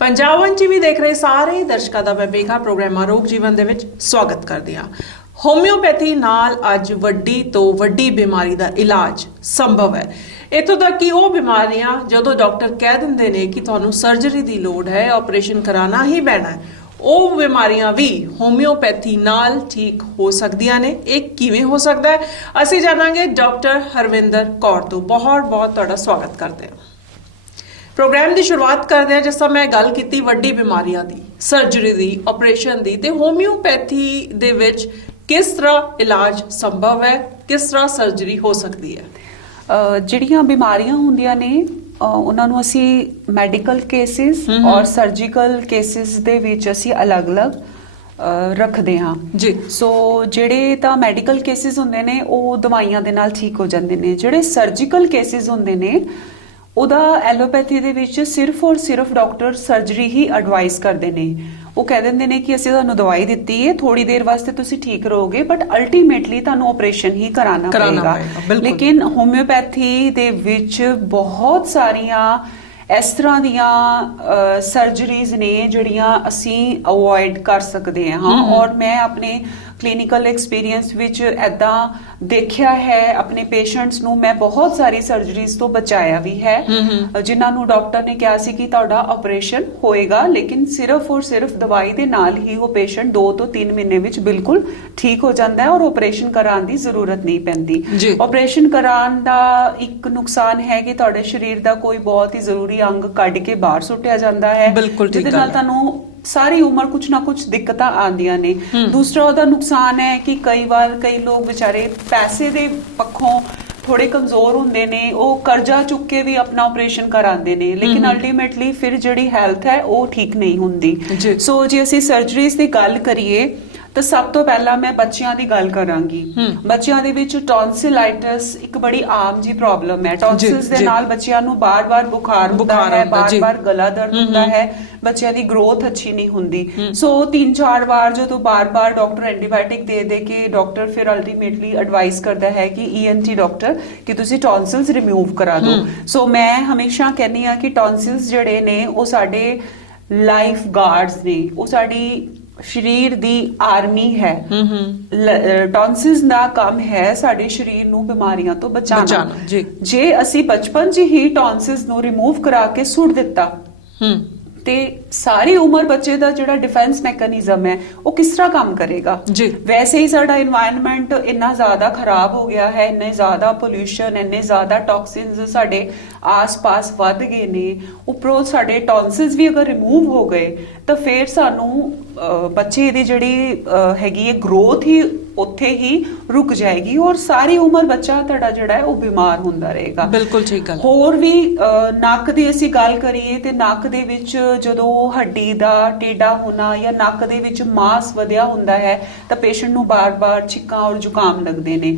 Punjab TV देख रहे सारे दर्शकों का मैं मेघा प्रोग्राम आरोग जीवन दे विच स्वागत करदी हां। होम्योपैथी नाल अज वड्डी तो वड्डी बीमारी का इलाज संभव है। इत्थों तक कि वो बीमारियां जदों डॉक्टर कह दिंदे ने कि तुहानूं सर्जरी की लोड़ है, ऑपरेशन कराना ही पैना है, वो बीमारियां भी होम्योपैथी नाल ठीक हो सकदियां ने। एक किवें हो सकता है, असीं जाणांगे डॉक्टर हरविंदर कौर तो। बहुत बहुत तुहाडा स्वागत करते हैं। प्रोग्राम की शुरुआत करते हैं। जिस तरह मैं गल की वड्डी बीमारियां की, सर्जरी की, ऑपरेशन की, तो होम्योपैथी दे विच किस तरह इलाज संभव है, किस तरह सर्जरी हो सकती है? ਜਿਹੜੀਆਂ ਬਿਮਾਰੀਆਂ ਹੁੰਦੀਆਂ ਨੇ ਉਹਨਾਂ ਨੂੰ ਅਸੀਂ ਮੈਡੀਕਲ ਕੇਸਿਸ ਔਰ ਸਰਜੀਕਲ ਕੇਸਿਸ ਦੇ ਵਿੱਚ ਅਸੀਂ ਅਲੱਗ-ਅਲੱਗ ਰੱਖਦੇ ਹਾਂ ਜੀ। ਸੋ ਜਿਹੜੇ ਤਾਂ ਮੈਡੀਕਲ ਕੇਸਿਸ ਹੁੰਦੇ ਨੇ ਉਹ ਦਵਾਈਆਂ ਦੇ ਨਾਲ ਠੀਕ ਹੋ ਜਾਂਦੇ ਨੇ। ਜਿਹੜੇ ਸਰਜੀਕਲ ਕੇਸਿਸ ਹੁੰਦੇ ਨੇ ਉਹਦਾ ਐਲੋਪੈਥੀ ਦੇ ਵਿੱਚ ਸਿਰਫ ਔਰ ਸਿਰਫ ਡਾਕਟਰ ਸਰਜਰੀ ਹੀ ਐਡਵਾਈਸ ਕਰਦੇ ਨੇ। ਉਹ ਕਹਿ ਦਿੰਦੇ ਨੇ ਕਿ ਅਸੀਂ ਤੁਹਾਨੂੰ ਦਵਾਈ ਦਿੱਤੀ ਹੈ, ਥੋੜੀ ਦੇਰ ਵਾਸਤੇ ਤੁਸੀਂ ਠੀਕ ਰਹੋਗੇ, ਬਟ ਅਲਟੀਮੇਟਲੀ ਤੁਹਾਨੂੰ ਆਪਰੇਸ਼ਨ ਹੀ ਕਰਾਉਣਾ ਪਏਗਾ। ਲੇਕਿਨ ਹੋਮਿਓਪੈਥੀ ਦੇ ਵਿੱਚ ਬਹੁਤ ਸਾਰੀਆਂ ਇਸ ਤਰ੍ਹਾਂ ਦੀਆਂ ਸਰਜਰੀਜ਼ ਨੇ ਜਿਹੜੀਆਂ ਅਸੀਂ ਅਵੋਇਡ ਕਰ ਸਕਦੇ ਹਾਂ। ਔਰ ਮੈਂ ਆਪਣੇ ਕਲੀਨਿਕਲ ਐਕਸਪੀਰੀਅੰਸ ਵਿੱਚ ਐਦਾਂ ਦੇਖਿਆ ਹੈ, ਆਪਣੇ ਪੇਸ਼ੈਂਟਸ ਨੂੰ ਮੈਂ ਬਹੁਤ ਸਾਰੀ ਸਰਜਰੀਜ਼ ਤੋਂ ਬਚਾਇਆ ਵੀ ਹੈ, ਜਿਨ੍ਹਾਂ ਨੂੰ ਡਾਕਟਰ ਨੇ ਕਿਹਾ ਸੀ ਕਿ ਤੁਹਾਡਾ ਆਪਰੇਸ਼ਨ ਹੋਏਗਾ, ਲੇਕਿਨ ਸਿਰਫ ਔਰ ਸਿਰਫ ਦਵਾਈ ਦੇ ਨਾਲ ਹੀ ਉਹ ਪੇਸ਼ੈਂਟ 2 ਤੋਂ 3 ਮਹੀਨੇ ਵਿੱਚ ਬਿਲਕੁਲ ਠੀਕ ਹੋ ਜਾਂਦਾ ਹੈ ਔਰ ਆਪਰੇਸ਼ਨ ਕਰਾਉਣ ਦੀ ਜ਼ਰੂਰਤ ਨਹੀਂ ਪੈਂਦੀ। ਆਪਰੇਸ਼ਨ ਕਰਾਉਣ ਦਾ ਇੱਕ ਨੁਕਸਾਨ ਹੈ ਕਿ ਤੁਹਾਡੇ ਸਰੀਰ ਦਾ ਕੋਈ ਬਹੁਤ ਹੀ ਜ਼ਰੂਰੀ ਅੰਗ ਕੱਢ ਕੇ ਬਾਹਰ ਸੁੱਟਿਆ ਜਾਂਦਾ ਹੈ, ਜਿਹਦੇ ਨਾਲ ਤੁਹਾਨੂੰ ਸਾਰੀ ਉਮਰ ਕੁਛ ਨਾ ਕੁਛ ਦਿੱਕਤਾਂ ਆਉਂਦੀਆਂ ਨੇ। ਦੂਸਰਾ ਉਹਦਾ ਨੁਕਸਾਨ ਹੈ ਕਿ ਕਈ ਵਾਰ ਕਈ ਲੋਕ ਵਿਚਾਰੇ ਪੈਸੇ ਦੇ ਪੱਖੋਂ ਥੋੜੇ ਕਮਜ਼ੋਰ ਹੁੰਦੇ ਨੇ, ਉਹ ਕਰਜ਼ਾ ਚੁੱਕ ਕੇ ਵੀ ਆਪਣਾ ਆਪਰੇਸ਼ਨ ਕਰਾਉਂਦੇ ਨੇ, ਲੇਕਿਨ ਅਲਟੀਮੇਟਲੀ ਫਿਰ ਜਿਹੜੀ ਹੈਲਥ ਹੈ ਉਹ ਠੀਕ ਨਹੀਂ ਹੁੰਦੀ। ਸੋ ਜੇ ਅਸੀਂ ਸਰਜਰੀਜ਼ ਦੀ ਗੱਲ ਕਰੀਏ ਤਾਂ ਸਭ ਤੋਂ ਪਹਿਲਾਂ ਮੈਂ ਬੱਚਿਆਂ ਦੀ ਗੱਲ ਕਰਾਂਗੀ। ਬੱਚਿਆਂ ਦੇ ਵਿੱਚ ਟੌਨਸਿਲਾਈਟਿਸ ਇੱਕ ਬੜੀ ਆਮ ਜੀ ਪ੍ਰੋਬਲਮ ਹੈ। ਟੌਨਸਿਲਸ ਦੇ ਨਾਲ ਬੱਚਿਆਂ ਨੂੰ ਬਾਰ-ਬਾਰ ਬੁਖਾਰ ਹੁੰਦਾ ਹੈ, ਬਾਰ-ਬਾਰ ਗਲਾ ਦਰਦ ਹੁੰਦਾ ਹੈ, ਬੱਚਿਆਂ ਦੀ ਗਰੋਥ ਅੱਛੀ ਨਹੀਂ ਹੁੰਦੀ। ਸੋ 3-4 ਵਾਰ ਜਦੋਂ ਬਾਰ-ਬਾਰ ਡਾਕਟਰ ਐਂਟੀਬਾਇਓਟਿਕ ਦੇ ਕੇ ਡਾਕਟਰ ਫਿਰ ਅਲਟੀਮੇਟਲੀ ਐਡਵਾਈਸ ਕਰਦਾ ਹੈ ਕਿ ENT ਡਾਕਟਰ ਕਿ ਤੁਸੀਂ ਟੌਨਸਿਲਸ ਰਿਮੂਵ ਕਰਾ ਦਿਓ। ਸੋ ਮੈਂ ਹਮੇਸ਼ਾ ਕਹਿੰਦੀ ਆ ਕਿ ਟੌਨਸਿਲਸ ਜਿਹੜੇ ਨੇ ਉਹ ਸਾਡੇ ਲਾਈਫ ਗਾਰਡਸ ਨੇ, ਉਹ ਸਾਡੀ ਸਰੀਰ ਦੀ ਆਰਮੀ ਹੈ। ਟੌਨਸਿਲਸ ਦਾ ਕੰਮ ਹੈ ਸਾਡੇ ਸਰੀਰ ਨੂੰ ਬਿਮਾਰੀਆਂ ਤੋਂ ਬਚਾਉਣਾ। ਜੇ ਅਸੀਂ ਬਚਪਨ 'ਚ ਹੀ ਟੌਨਸਿਲਸ ਨੂੰ ਰਿਮੂਵ ਕਰਾ ਕੇ ਸੁੱਟ ਦਿੱਤਾ ਤੇ ਸਾਰੀ ਉਮਰ ਬੱਚੇ ਦਾ ਜਿਹੜਾ ਡਿਫੈਂਸ ਮੈਕੈਨਿਜ਼ਮ ਹੈ ਉਹ ਕਿਸ ਤਰ੍ਹਾਂ ਕੰਮ ਕਰੇਗਾ? ਵੈਸੇ ਹੀ ਸਾਡਾ এনवायरमेंट ਇੰਨਾ ਜ਼ਿਆਦਾ ਖਰਾਬ ਹੋ ਗਿਆ ਹੈ, ਇੰਨੇ ਜ਼ਿਆਦਾ ਪੋਲਿਊਸ਼ਨ, ਇੰਨੇ ਜ਼ਿਆਦਾ ਟੌਕਸਿਨਸ ਸਾਡੇ ਆਸ-ਪਾਸ ਵੱਧ ਗਏ ਨੇ, ਉੱਪਰੋਂ ਸਾਡੇ ਟੌਨਸਿਲਸ ਵੀ ਅਗਰ ਰਿਮੂਵ ਹੋ ਗਏ ਤਾਂ ਫਿਰ ਸਾਨੂੰ ਬੱਚੇ ਦੀ ਜਿਹੜੀ ਹੈਗੀ ਹੈ ਗਰੋਥ ਹੀ ਉੱਥੇ ਹੀ ਰੁਕ ਜਾਏਗੀ ਔਰ ਸਾਰੀ ਉਮਰ ਬੱਚਾ ਤੁਹਾਡਾ ਜਿਹੜਾ ਹੈ ਉਹ ਬਿਮਾਰ ਹੁੰਦਾ ਰਹੇਗਾ। ਬਿਲਕੁਲ ਠੀਕ ਗੱਲ। ਹੋਰ ਵੀ ਨੱਕ ਦੀ ਅਸੀਂ ਗੱਲ ਕਰੀਏ ਤੇ ਨੱਕ ਦੇ ਵਿੱਚ ਜਦੋਂ ਹੱਡੀ ਦਾ ਟੇਢਾ ਹੋਣਾ ਜਾਂ ਨੱਕ ਦੇ ਵਿੱਚ ਮਾਸ ਵਧਿਆ ਹੁੰਦਾ ਹੈ ਤਾਂ ਪੇਸ਼ੈਂਟ ਨੂੰ ਬਾਰ-ਬਾਰ ਛਿੱਕਾਂ ਔਰ ਜ਼ੁਕਾਮ ਲੱਗਦੇ ਨੇ,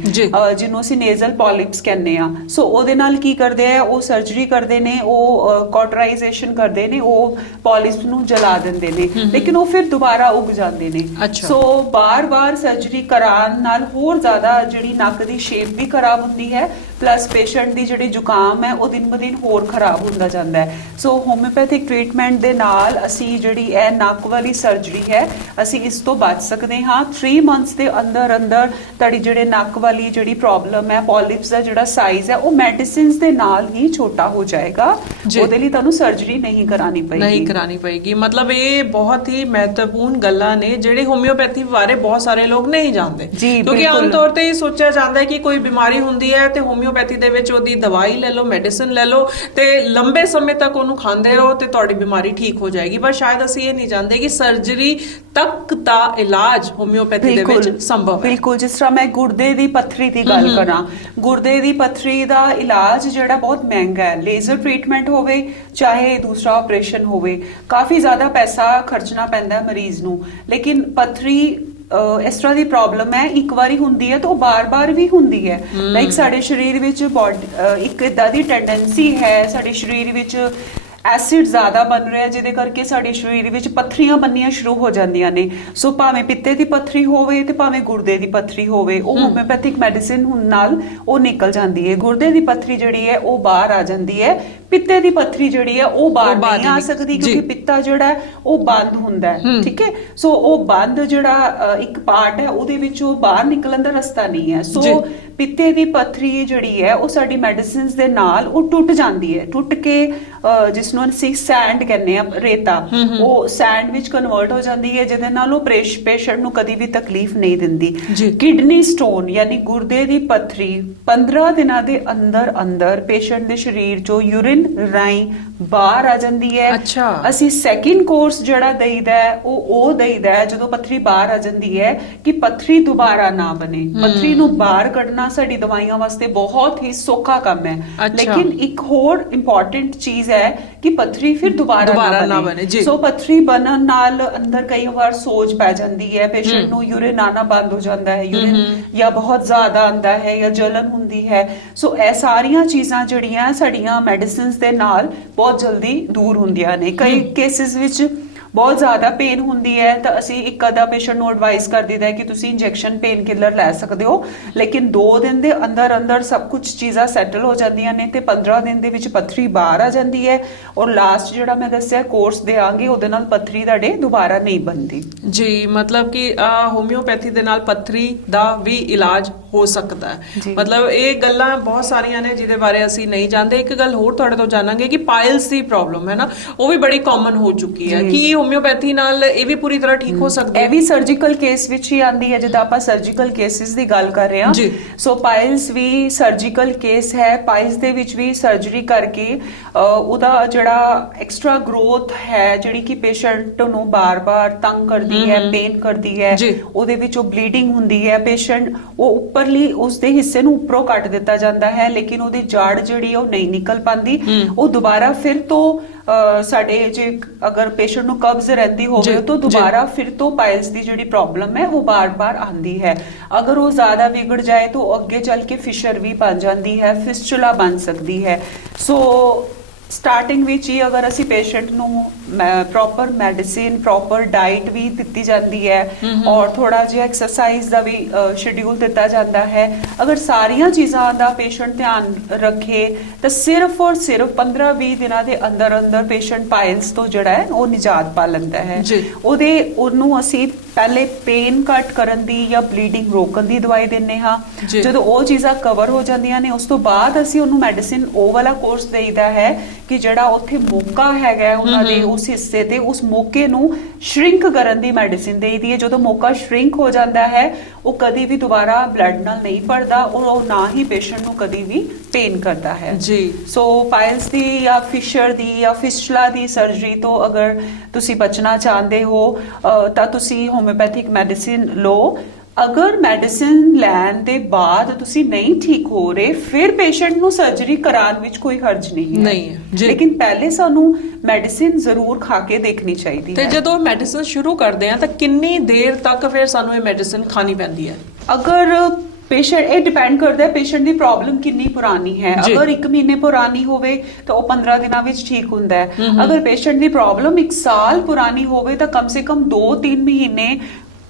ਜਿਹਨੂੰ ਅਸੀਂ ਨੇਜ਼ਲ ਪੋਲਿਪਸ ਕਹਿੰਦੇ ਆ। ਸੋ ਉਹਦੇ ਨਾਲ ਕੀ ਕਰਦੇ ਆ, ਉਹ ਸਰਜਰੀ ਕਰਦੇ ਨੇ, ਉਹ ਕੌਟਰਾਈਜੇਸ਼ਨ ਕਰਦੇ ਨੇ, ਉਹ ਪੋਲਿਪਸ ਨੂੰ ਜਲਾ ਦਿੰਦੇ ਨੇ, ਲੇਕਿਨ ਉਹ ਫਿਰ ਦੁਬਾਰਾ ਉਗ ਜਾਂਦੇ ਨੇ। ਸੋ ਬਾਰ-ਬਾਰ ਸਰਜਰੀ ਕਰਾਉਣ ਨਾਲ ਹੋਰ ਜ਼ਿਆਦਾ ਜਿਹੜੀ ਨੱਕ ਦੀ ਸ਼ੇਪ ਵੀ ਖਰਾਬ ਹੁੰਦੀ ਹੈ, ਪਲੱਸ ਪੇਸ਼ੈਂਟ ਦੀ ਜਿਹੜੀ ਜ਼ੁਕਾਮ ਹੈ ਉਹ ਦਿਨ ਬ ਦਿਨ ਹੋਰ ਖਰਾਬ ਹੁੰਦਾ ਜਾਂਦਾ ਹੈ। ਸੋ ਹੋਮਿਓਪੈਥਿਕ ਟ੍ਰੀਟਮੈਂਟ ਦੇ ਨਾਲ ਅਸੀਂ ਜਿਹੜੀ ਇਹ ਨੱਕ ਵਾਲੀ ਸਰਜਰੀ ਹੈ ਅਸੀਂ ਇਸ ਤੋਂ ਬਚ ਸਕਦੇ ਹਾਂ। 3 ਮੰਥਸ ਦੇ ਅੰਦਰ ਅੰਦਰ ਤੁਹਾਡੀ ਜਿਹੜੇ ਨੱਕ ਵਾਲੀ ਜਿਹੜੀ ਪ੍ਰੋਬਲਮ ਹੈ, ਪੋਲਿਪਸ ਦਾ ਜਿਹੜਾ ਸਾਈਜ਼ ਹੈ ਉਹ ਮੈਡੀਸਿਨਸ ਦੇ ਨਾਲ ਹੀ ਛੋਟਾ ਹੋ ਜਾਏਗਾ। ਉਹਦੇ ਲਈ ਤੁਹਾਨੂੰ ਸਰਜਰੀ ਨਹੀਂ ਕਰਾਣੀ ਪਏਗੀ। मतलब ये बहुत ही महत्वपूर्ण गल्लां ने ਜਿਹੜੇ ਹੋਮਿਓਪੈਥੀ ਬਾਰੇ ਬਹੁਤ ਸਾਰੇ ਲੋਕ ਨਹੀਂ ਜਾਣਦੇ, ਕਿਉਂਕਿ ਆਮ ਤੌਰ ਤੇ ਇਹ ਸੋਚਿਆ ਜਾਂਦਾ ਹੈ ਕਿ ਕੋਈ ਬਿਮਾਰੀ ਹੁੰਦੀ ਹੈ ਤੇ ਹੋਮਿਓਪੈਥੀ ਦੇ ਵਿੱਚ ਉਹਦੀ ਦਵਾਈ ਲੈ ਲਓ, ਮੈਡੀਸਿਨ ਲੈ ਲਓ ਤੇ ਲੰਬੇ ਸਮੇਂ ਤੱਕ ਉਹਨੂੰ ਖਾਂਦੇ ਰਹੋ ਤੇ ਤੁਹਾਡੀ ਬਿਮਾਰੀ ਠੀਕ ਹੋ ਜਾਏਗੀ। ਪਰ ਸ਼ਾਇਦ ਅਸੀਂ ਇਹ ਨਹੀਂ ਜਾਣਦੇ ਕਿ ਸਰਜਰੀ ਤੱਕ ਦਾ ਇਲਾਜ ਹੋਮਿਓਪੈਥੀ ਦੇ ਵਿੱਚ ਸੰਭਵ ਹੈ। ਬਿਲਕੁਲ। ਜਿਸ ਤਰ੍ਹਾਂ ਮੈਂ ਗੁਰਦੇ ਦੀ ਪੱਥਰੀ ਦੀ ਗੱਲ ਕਰਾਂ, ਗੁਰਦੇ ਦੀ ਪੱਥਰੀ ਦਾ ਇਲਾਜ ਜਿਹੜਾ ਬਹੁਤ ਮਹਿੰਗਾ ਹੈ। ਲੇਜ਼ਰ ਟ੍ਰੀਟਮੈਂਟ ਹੋਵੇ ਚਾਹੇ ਦੂਸਰਾ ਆਪਰੇਸ਼ਨ ਹੋਵੇ, ਕਾਫੀ ਜ਼ਿਆਦਾ ਪੈਸਾ ਖਰਚਣਾ ਪੈਂਦਾ ਹੈ ਮਰੀਜ਼ ਨੂੰ। ਲੇਕਿਨ ਪੱਥਰੀ ਇਸ ਤਰ੍ਹਾਂ ਦੀ ਪ੍ਰੋਬਲਮ ਹੈ, ਇੱਕ ਵਾਰੀ ਹੁੰਦੀ ਹੈ ਤਾਂ ਉਹ ਬਾਰ-ਬਾਰ ਵੀ ਹੁੰਦੀ ਹੈ। ਲਾਈਕ ਸਾਡੇ ਸਰੀਰ ਵਿੱਚ ਇੱਕ ਇਦਾਂ ਦੀ ਟੈਂਡੈਂਸੀ ਹੈ, ਸਾਡੇ ਸਰੀਰ ਵਿੱਚ ਐਸਿਡ ਜ਼ਿਆਦਾ ਬਣ ਰਿਹਾ ਜਿਹਦੇ ਕਰਕੇ ਸਾਡੇ ਸਰੀਰ ਵਿੱਚ ਪੱਥਰੀਆਂ ਬਣਨੀਆਂ ਸ਼ੁਰੂ ਹੋ ਜਾਂਦੀਆਂ ਨੇ। ਸੋ ਭਾਵੇਂ ਪਿੱਤੇ ਦੀ ਪੱਥਰੀ ਹੋਵੇ ਤੇ ਭਾਵੇਂ ਗੁਰਦੇ ਦੀ ਪੱਥਰੀ ਹੋਵੇ, ਉਹ ਹੋਮਿਓਪੈਥਿਕ ਮੈਡੀਸਿਨ ਨਾਲ ਉਹ ਨਿਕਲ ਜਾਂਦੀ ਹੈ। ਗੁਰਦੇ ਦੀ ਪੱਥਰੀ ਜਿਹੜੀ ਹੈ ਉਹ ਬਾਹਰ ਆ ਜਾਂਦੀ ਹੈ ਪਿੱਤੇ ਦੀ ਪੱਥਰੀ ਜਿਹੜੀ ਹੈ ਉਹ ਬਾਹਰ ਬਾਹਰ ਨਹੀਂ ਆ ਨਹੀਂ ਸਕਦੀ, ਜੀ। ਕਿਉਂਕਿ ਪਿੱਤਾ ਜਿਹੜਾ ਹੈ ਉਹ ਬੰਦ ਹੁੰਦਾ ਹੈ, ਠੀਕ ਹੈ। ਸੋ ਉਹ ਬੰਦ ਜਿਹੜਾ ਇੱਕ ਪਾਰਟ ਹੈ ਉਹਦੇ ਵਿੱਚੋਂ ਬਾਹਰ ਨਿਕਲਣ ਦਾ ਰਸਤਾ ਨਹੀਂ ਹੈ। ਜੀ। ਸੋ ਪਿੱਤੇ ਦੀ ਪੱਥਰੀ ਜਿਹੜੀ ਹੈ ਉਹ ਸਾਡੀ ਮੈਡੀਸਿਨਸ ਦੇ ਨਾਲ ਉਹ ਟੁੱਟ ਜਾਂਦੀ ਹੈ, ਟੁੱਟ ਕੇ ਜਿਸ ਨੂੰ ਅਸੀਂ ਸੈਂਡ ਕਹਿੰਦੇ ਆ, ਰੇਤਾ, ਉਹ ਸੈਂਡ ਵਿੱਚ ਕਨਵਰਟ ਹੋ ਜਾਂਦੀ ਹੈ, ਜਿਹਦੇ ਨਾਲ ਉਹ ਪੇਸ਼ੈਂਟ ਨੂੰ ਕਦੀ ਵੀ ਤਕਲੀਫ ਨਹੀਂ ਦਿੰਦੀ। ਜੀ। ਕਿਡਨੀ ਸਟੋਨ ਯਾਨੀ ਗੁਰਦੇ ਦੀ ਪੱਥਰੀ 15 ਦਿਨਾਂ ਦੇ ਅੰਦਰ ਅੰਦਰ ਪੇਸ਼ੈਂਟ ਦੇ ਸਰੀਰ ਚੋਂ ਯੂਰਿਨ ਰਾਹੀਂ ਬਾਹਰ ਆ ਜਾਂਦੀ ਹੈ। ਅੱਛਾ। ਅਸੀਂ ਸੈਕਿੰਡ ਕੋਰਸ ਜਿਹੜਾ ਦੇਈਦਾ ਹੈ ਉਹ ਦੇਈਦਾ ਹੈ ਜਦੋਂ ਪੱਥਰੀ ਬਾਹਰ ਆ ਜਾਂਦੀ ਹੈ ਕਿ ਪੱਥਰੀ ਦੁਬਾਰਾ ਨਾ ਬਣੇ। ਪੱਥਰੀ ਨੂੰ ਬਾਹਰ ਕੱਢਣਾ ਸਾਡੀ ਦਵਾਈਆਂ ਵਾਸਤੇ ਬਹੁਤ ਹੀ ਸੌਖਾ ਕੰਮ ਹੈ, ਅੱਛਾ। ਲੇਕਿਨ ਇੱਕ ਹੋਰ ਇੰਪੋਰਟੈਂਟ ਚੀਜ਼ ਹੈ ਕਿ ਪੱਥਰੀ ਫਿਰ ਦੁਬਾਰਾ ਨਾ ਬਣੇ। ਜੀ। ਸੋ ਪੱਥਰੀ ਬਣਨ ਨਾਲ ਅੰਦਰ ਕਈ ਵਾਰ ਸੋਜ ਪੈ ਜਾਂਦੀ ਹੈ, ਪੇਸ਼ੈਂਟ ਨੂੰ ਯੂਰਿਨ ਆਣਾ ਬੰਦ ਹੋ ਜਾਂਦਾ ਹੈ, ਯੂਰਿਨ ਜਾਂ ਬਹੁਤ ਜ਼ਿਆਦਾ ਆਂਦਾ ਹੈ ਜਾਂ ਜਲਨ ਹੁੰਦੀ ਹੈ। ਸੋ ਇਹ ਸਾਰੀਆਂ ਚੀਜ਼ਾਂ ਜਿਹੜੀਆਂ ਸਾਡੀਆਂ ਮੈਡੀਸਿਨਸ ਦੇ ਨਾਲ ਬਹੁਤ ਜਲਦੀ ਦੂਰ ਹੁੰਦੀਆਂ ਨੇ। ਕਈ ਕੇਸਿਸ ਵਿੱਚ ਬਹੁਤ ਜ਼ਿਆਦਾ ਪੇਨ ਹੁੰਦੀ ਹੈ ਤਾਂ ਅਸੀਂ ਇੱਕ ਅੱਧਾ ਪੇਸ਼ੈਂਟ ਨੂੰ ਐਡਵਾਈਸ ਕਰ ਦਿੰਦਾ ਹੈ ਕਿ ਤੁਸੀਂ ਇੰਜੈਕਸ਼ਨ ਪੇਨ ਕਿਲਰ ਲੈ ਸਕਦੇ ਹੋ, ਲੇਕਿਨ 2 ਦਿਨ ਦੇ ਅੰਦਰ ਅੰਦਰ ਸਭ ਕੁਝ ਚੀਜ਼ਾਂ ਸੈਟਲ ਹੋ ਜਾਂਦੀਆਂ ਨੇ ਤੇ 15 ਦਿਨ ਦੇ ਵਿੱਚ ਪੱਥਰੀ ਬਾਹਰ ਆ ਜਾਂਦੀ ਹੈ। ਔਰ ਲਾਸਟ ਜਿਹੜਾ ਮੈਂ ਦੱਸਿਆ ਕੋਰਸ ਦੇਾਂਗੇ ਉਹਦੇ ਨਾਲ ਪੱਥਰੀ ਤੁਹਾਡੇ ਦੁਬਾਰਾ ਨਹੀਂ ਬਣਦੀ। ਜੀ, ਮਤਲਬ ਕਿ ਹੋਮਿਓਪੈਥੀ ਦੇ ਨਾਲ ਪੱਥਰੀ ਦਾ ਵੀ ਇਲਾਜ ਹੋ ਸਕਦਾ ਹੈ। ਜੀ। ਮਤਲਬ ਇਹ ਗੱਲਾਂ ਬਹੁਤ ਸਾਰੀਆਂ ਨੇ ਜਿਹਦੇ ਬਾਰੇ ਅਸੀਂ ਨਹੀਂ ਜਾਣਦੇ। ਇੱਕ ਗੱਲ ਹੋਰ ਤੁਹਾਡੇ ਤੋਂ ਜਾਣਾਂਗੇ ਕਿ ਪਾਇਲਸ ਦੀ ਪ੍ਰੋਬਲਮ ਹੈ ਨਾ, ਉਹ ਵੀ ਬੜੀ ਕਾਮਨ ਹੋ ਚੁੱਕੀ ਹੈ। ਕੀ ਹੋਮਿਓਪੈਥੀ ਨਾਲ ਇਹ ਵੀ ਪੂਰੀ ਤਰ੍ਹਾਂ ਠੀਕ ਹੋ ਸਕਦੀ ਹੈ? ਇਹ ਵੀ ਸਰਜੀਕਲ ਕੇਸ ਵਿੱਚ ਹੀ ਆਂਦੀ ਹੈ, ਜਦੋਂ ਆਪਾਂ ਸਰਜੀਕਲ ਕੇਸਿਸ ਦੀ ਗੱਲ ਕਰ ਰਹੇ ਹਾਂ। ਜੀ। ਸੋ ਪਾਇਲਸ ਵੀ ਸਰਜੀਕਲ ਕੇਸ ਹੈ। ਪਾਇਲਸ ਦੇ ਵਿੱਚ ਵੀ ਸਰਜਰੀ ਕਰਕੇ ਉਹਦਾ ਜਿਹੜਾ ਐਕਸਟਰਾ ਗਰੋਥ ਹੈ ਜਿਹੜੀ ਕਿ ਪੇਸ਼ੈਂਟ ਨੂੰ ਬਾਰ-ਬਾਰ ਤੰਗ ਕਰਦੀ ਹੈ, ਪੇਨ ਕਰਦੀ ਹੈ, ਜੀ। ਉਹਦੇ ਵਿੱਚ ਉਹ ਬਲੀਡਿੰਗ ਹੁੰਦੀ ਹੈ, ਪੇਸ਼ੈਂਟ ਉਹ ਉੱਪਰਲੀ ਉਸਦੇ ਹਿੱਸੇ ਨੂੰ ਉੱਪਰੋਂ ਕੱਟ ਦਿੱਤਾ ਜਾਂਦਾ ਹੈ, ਲੇਕਿਨ ਉਹਦੀ ਜੜ ਜਿਹੜੀ ਉਹ ਨਹੀਂ ਨਿਕਲ ਪਾਉਂਦੀ। ਉਹ ਦੁਬਾਰਾ ਫਿਰ ਤੋਂ ਸਾਡੇ ਜੇ ਅਗਰ ਪੇਸ਼ੈਂਟ ਨੂੰ ਕਬਜ਼ ਰਹਿੰਦੀ ਹੋਵੇ ਤਾਂ ਦੁਬਾਰਾ ਫਿਰ ਤੋਂ ਪਾਇਲਸ ਦੀ ਜਿਹੜੀ ਪ੍ਰੋਬਲਮ ਹੈ ਉਹ ਬਾਰ-ਬਾਰ ਆਂਦੀ ਹੈ। ਅਗਰ ਉਹ ਜ਼ਿਆਦਾ ਵਿਗੜ ਜਾਏ ਤਾਂ ਅੱਗੇ ਚੱਲ ਕੇ ਫਿਸ਼ਰ ਵੀ ਬਣ ਜਾਂਦੀ ਹੈ, ਫਿਸਚੁਲਾ ਬਣ ਸਕਦੀ ਹੈ। ਸੋ ਸਟਾਰਟਿੰਗ ਵਿੱਚ ਹੀ ਅਗਰ ਅਸੀਂ ਪੇਸ਼ੈਂਟ ਨੂੰ ਪ੍ਰੋਪਰ ਮੈਡੀਸਿਨ, ਪ੍ਰੋਪਰ ਡਾਈਟ ਵੀ ਦਿੱਤੀ ਜਾਂਦੀ ਹੈ ਔਰ ਥੋੜਾ ਜਿਹਾ ਐਕਸਰਸਾਈਜ਼ ਦਾ ਵੀ ਸ਼ਡਿਊਲ ਦਿੱਤਾ ਜਾਂਦਾ ਹੈ, ਅਗਰ ਸਾਰੀਆਂ ਚੀਜ਼ਾਂ ਦਾ ਪੇਸ਼ੈਂਟ ਧਿਆਨ ਰੱਖੇ ਤਾਂ ਸਿਰਫ ਔਰ ਸਿਰਫ 15-20 ਦਿਨਾਂ ਦੇ ਅੰਦਰ ਅੰਦਰ ਪੇਸ਼ੈਂਟ ਪਾਇਲਸ ਤੋਂ ਜਿਹੜਾ ਹੈ ਉਹ ਨਿਜਾਤ ਪਾ ਲੈਂਦਾ ਹੈ। ਉਹਨੂੰ ਅਸੀਂ ਪਹਿਲੇ ਪੇਨ ਘੱਟ ਕਰਨ ਦੀ ਜਾਂ ਬਲੀਡਿੰਗ ਰੋਕਣ ਦੀ ਦਵਾਈ ਦਿੰਨੇ ਹਾਂ। ਜਦੋਂ ਉਹ ਚੀਜ਼ਾਂ ਕਵਰ ਹੋ ਜਾਂਦੀਆਂ ਨੇ ਉਸ ਤੋਂ ਬਾਅਦ ਅਸੀਂ ਉਹਨੂੰ ਮੈਡੀਸਿਨ ਉਹ ਵਾਲਾ ਕੋਰਸ ਦੇਈਦਾ ਹੈ ਕਿ ਜਿਹੜਾ ਉੱਥੇ ਮੌਕਾ ਹੈਗਾ ਉਹਨਾਂ ਦੇ ਉਸ ਹਿੱਸੇ ਤੇ ਉਸ ਮੌਕੇ ਨੂੰ ਸ਼ਰਿੰਕ ਕਰਨ ਦੀ ਮੈਡੀਸਿਨ ਦੇਈਦੀ ਹੈ। ਜਦੋਂ ਮੌਕਾ ਸ਼ਰਿੰਕ ਹੋ ਜਾਂਦਾ ਹੈ ਉਹ ਕਦੀ ਵੀ ਦੁਬਾਰਾ ਬਲੱਡ ਨਾਲ ਨਹੀਂ ਭਰਦਾ ਔਰ ਉਹ ਨਾ ਹੀ ਪੇਸ਼ੈਂਟ ਨੂੰ ਕਦੀ ਵੀ ਪੇਨ ਕਰਦਾ ਹੈ। ਜੀ। ਸੋ ਪਾਇਲਸ ਦੀ ਜਾਂ ਫਿਸ਼ਰ ਦੀ ਜਾਂ ਫਿਸਚੁਲਾ ਦੀ ਸਰਜਰੀ ਤੋਂ ਅਗਰ ਤੁਸੀਂ ਬਚਣਾ ਚਾਹੁੰਦੇ ਹੋ ਤਾਂ ਤੁਸੀਂ ਹੋਮਿਓਪੈਥਿਕ ਮੈਡੀਸਿਨ ਲਓ। ਅਗਰ ਮੈਡੀਸਿਨ ਲੈਣ ਦੇ ਬਾਅਦ ਤੁਸੀਂ ਨਹੀਂ ਠੀਕ ਹੋ ਰਹੇ ਫਿਰ ਪੇਸ਼ੈਂਟ ਨੂੰ ਸਰਜਰੀ ਕਰਾਉਣ ਵਿੱਚ ਕੋਈ ਹਰਜ ਨਹੀਂ ਹੈ, ਲੇਕਿਨ ਪਹਿਲੇ ਸਾਨੂੰ ਮੈਡੀਸਿਨ ਜ਼ਰੂਰ ਖਾ ਕੇ ਦੇਖਣੀ ਚਾਹੀਦੀ ਹੈ। ਤੇ ਜਦੋਂ ਮੈਡੀਸਿਨ ਸ਼ੁਰੂ ਕਰਦੇ ਆ ਤਾਂ ਕਿੰਨੀ ਦੇਰ ਤੱਕ ਫਿਰ ਸਾਨੂੰ ਇਹ ਮੈਡੀਸਿਨ ਖਾਣੀ ਪੈਂਦੀ ਹੈ? ਅਗਰ ਪੇਸ਼ੈਂਟ ਇਹ ਡਿਪੈਂਡ ਕਰਦਾ ਹੈ ਪੇਸ਼ੈਂਟ ਦੀ ਪ੍ਰੋਬਲਮ ਕਿੰਨੀ ਪੁਰਾਣੀ ਹੈ। ਅਗਰ 1 ਮਹੀਨੇ ਪੁਰਾਣੀ ਹੋਵੇ ਤਾਂ ਉਹ 15 ਦਿਨਾਂ ਵਿੱਚ ਠੀਕ ਹੁੰਦਾ ਹੈ। ਅਗਰ ਪੇਸ਼ੈਂਟ ਦੀ ਪ੍ਰੋਬਲਮ 1 ਸਾਲ ਪੁਰਾਣੀ ਹੋਵੇ ਤਾਂ ਕਮ ਸੇ ਕਮ 2-3 ਮਹੀਨੇ